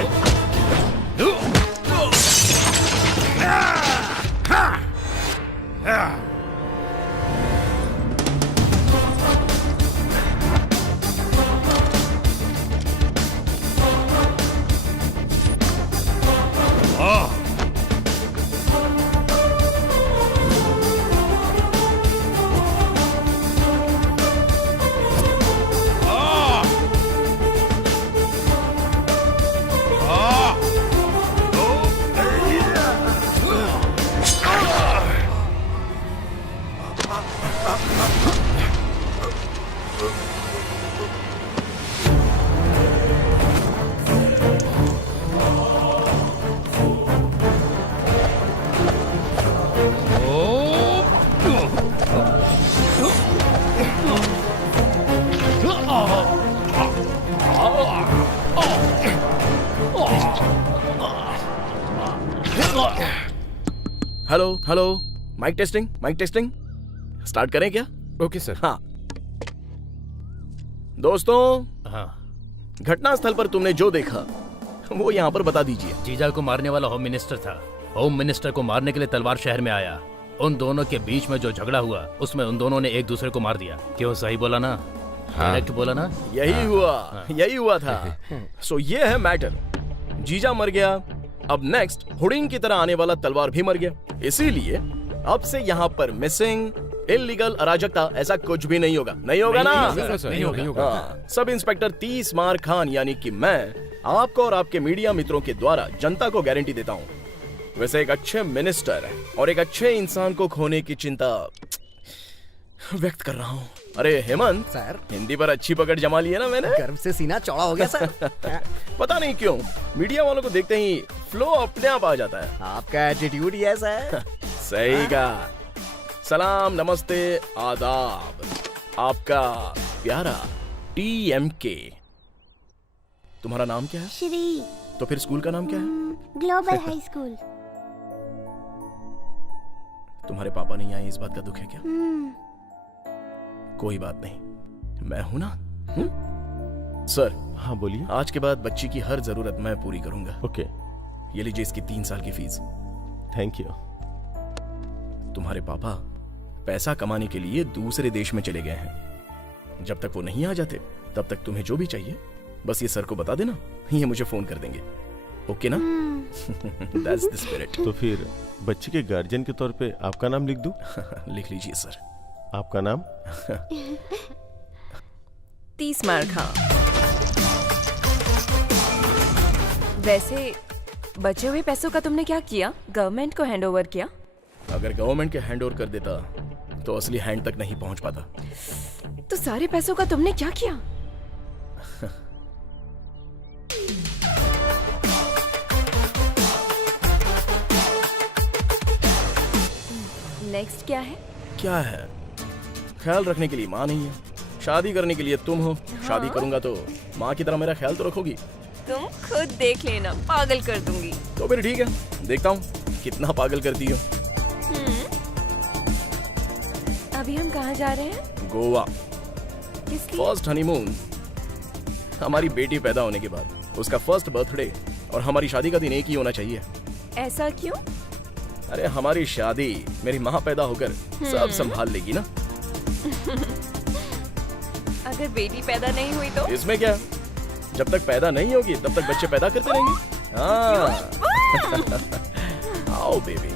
Hello hello, mic testing, mic testing. Start करें क्या? Okay sir. हाँ दोस्तों, हाँ, घटना स्थल पर तुमने जो देखा वो यहाँ पर बता दीजिए। जीजा को मारने वाला होम मिनिस्टर था। होम मिनिस्टर को मारने के लिए तलवार शहर में आया। उन दोनों के बीच में जो झगड़ा हुआ उसमें उन दोनों ने एक दूसरे को मार दिया। क्यों, सही बोला ना? करेक्ट बोला ना? यही हुआ, यही हुआ था। सो ये है मैटर। जीजा मर गया, अब नेक्स्ट हुडिंग की तरह आने वाला तलवार भी मर गया। इसीलिए अब से यहाँ पर मिसिंग, इल्लीगल, अराजकता ऐसा कुछ भी नहीं होगा। नहीं होगा ना? नहीं होगा। सब इंस्पेक्टर 30 मार खान यानी कि मैं आपको और आपके मीडिया मित्रों के द्वारा जनता को गारंटी देता हूँ। वैसे एक अच्छे मिनिस्टर और एक अच्छे इंसान को खोने की चिंता व्यक्त कर रहा हूँ। अरे हेमंत सर, हिंदी पर अच्छी पकड़ जमा ली है ना मैंने। गर्व से सीना चौड़ा हो गया सर। पता नहीं क्यों मीडिया वालों को देखते ही फ्लो अपने आप आ जाता है। आपका एटीट्यूड ही ऐसा है। सही कहा। सलाम, नमस्ते, आदाब। आपका प्यारा TMK। तुम्हारा नाम क्या है? श्री। तो फिर स्कूल का नाम क्या है? Global high school. तुम्हारे पापा नहीं आए, इस बात का दुख है क्या? कोई बात नहीं, मैं हूं ना। सर। हाँ बोलिए। आज के बाद बच्ची की हर जरूरत मैं पूरी करूंगा। ओके। ये लीजिए इसकी 3 साल की फीस। Thank you. तुम्हारे पापा पैसा कमाने के लिए दूसरे देश में चले गए हैं। जब तक वो नहीं आ जाते तब तक तुम्हें जो भी चाहिए बस ये सर को बता देना, ये मुझे फोन कर देंगे। ओके ना? That's the spirit. तो फिर बच्ची के गार्जियन के तौर पे आपका नाम लिख दूं? लिख लीजिए सर। आपका नाम? 30 मार्क। हाँ, वैसे बचे हुए पैसों का तुमने क्या किया? गवर्नमेंट को हैंड ओवर किया? अगर गवर्नमेंट के हैंड ओवर कर देता तो असली हैंड तक नहीं पहुंच पाता। तो सारे पैसों का तुमने क्या किया? नेक्स्ट क्या है? क्या है? ख्याल रखने के लिए माँ नहीं है, शादी करने के लिए तुम हो। शादी करूंगा तो माँ की तरह मेरा ख्याल तो रखोगी। तुम खुद देख लेना, पागल कर दूंगी। तो फिर ठीक है, देखता हूँ कितना पागल करती हो। अभी हम कहाँ जा रहे हैं? गोवा। किसकी? First honeymoon. हमारी बेटी पैदा होने के बाद उसका फर्स्ट बर्थडे और हमारी शादी का दिन एक ही होना चाहिए। ऐसा क्यों? अरे हमारी शादी मेरी माँ पैदा होकर सब संभाल लेगी ना। अगर बेटी पैदा नहीं हुई तो? इसमें क्या, जब तक पैदा नहीं होगी तब तक बच्चे पैदा करते रहेंगे। हाँ। आओ बेबी।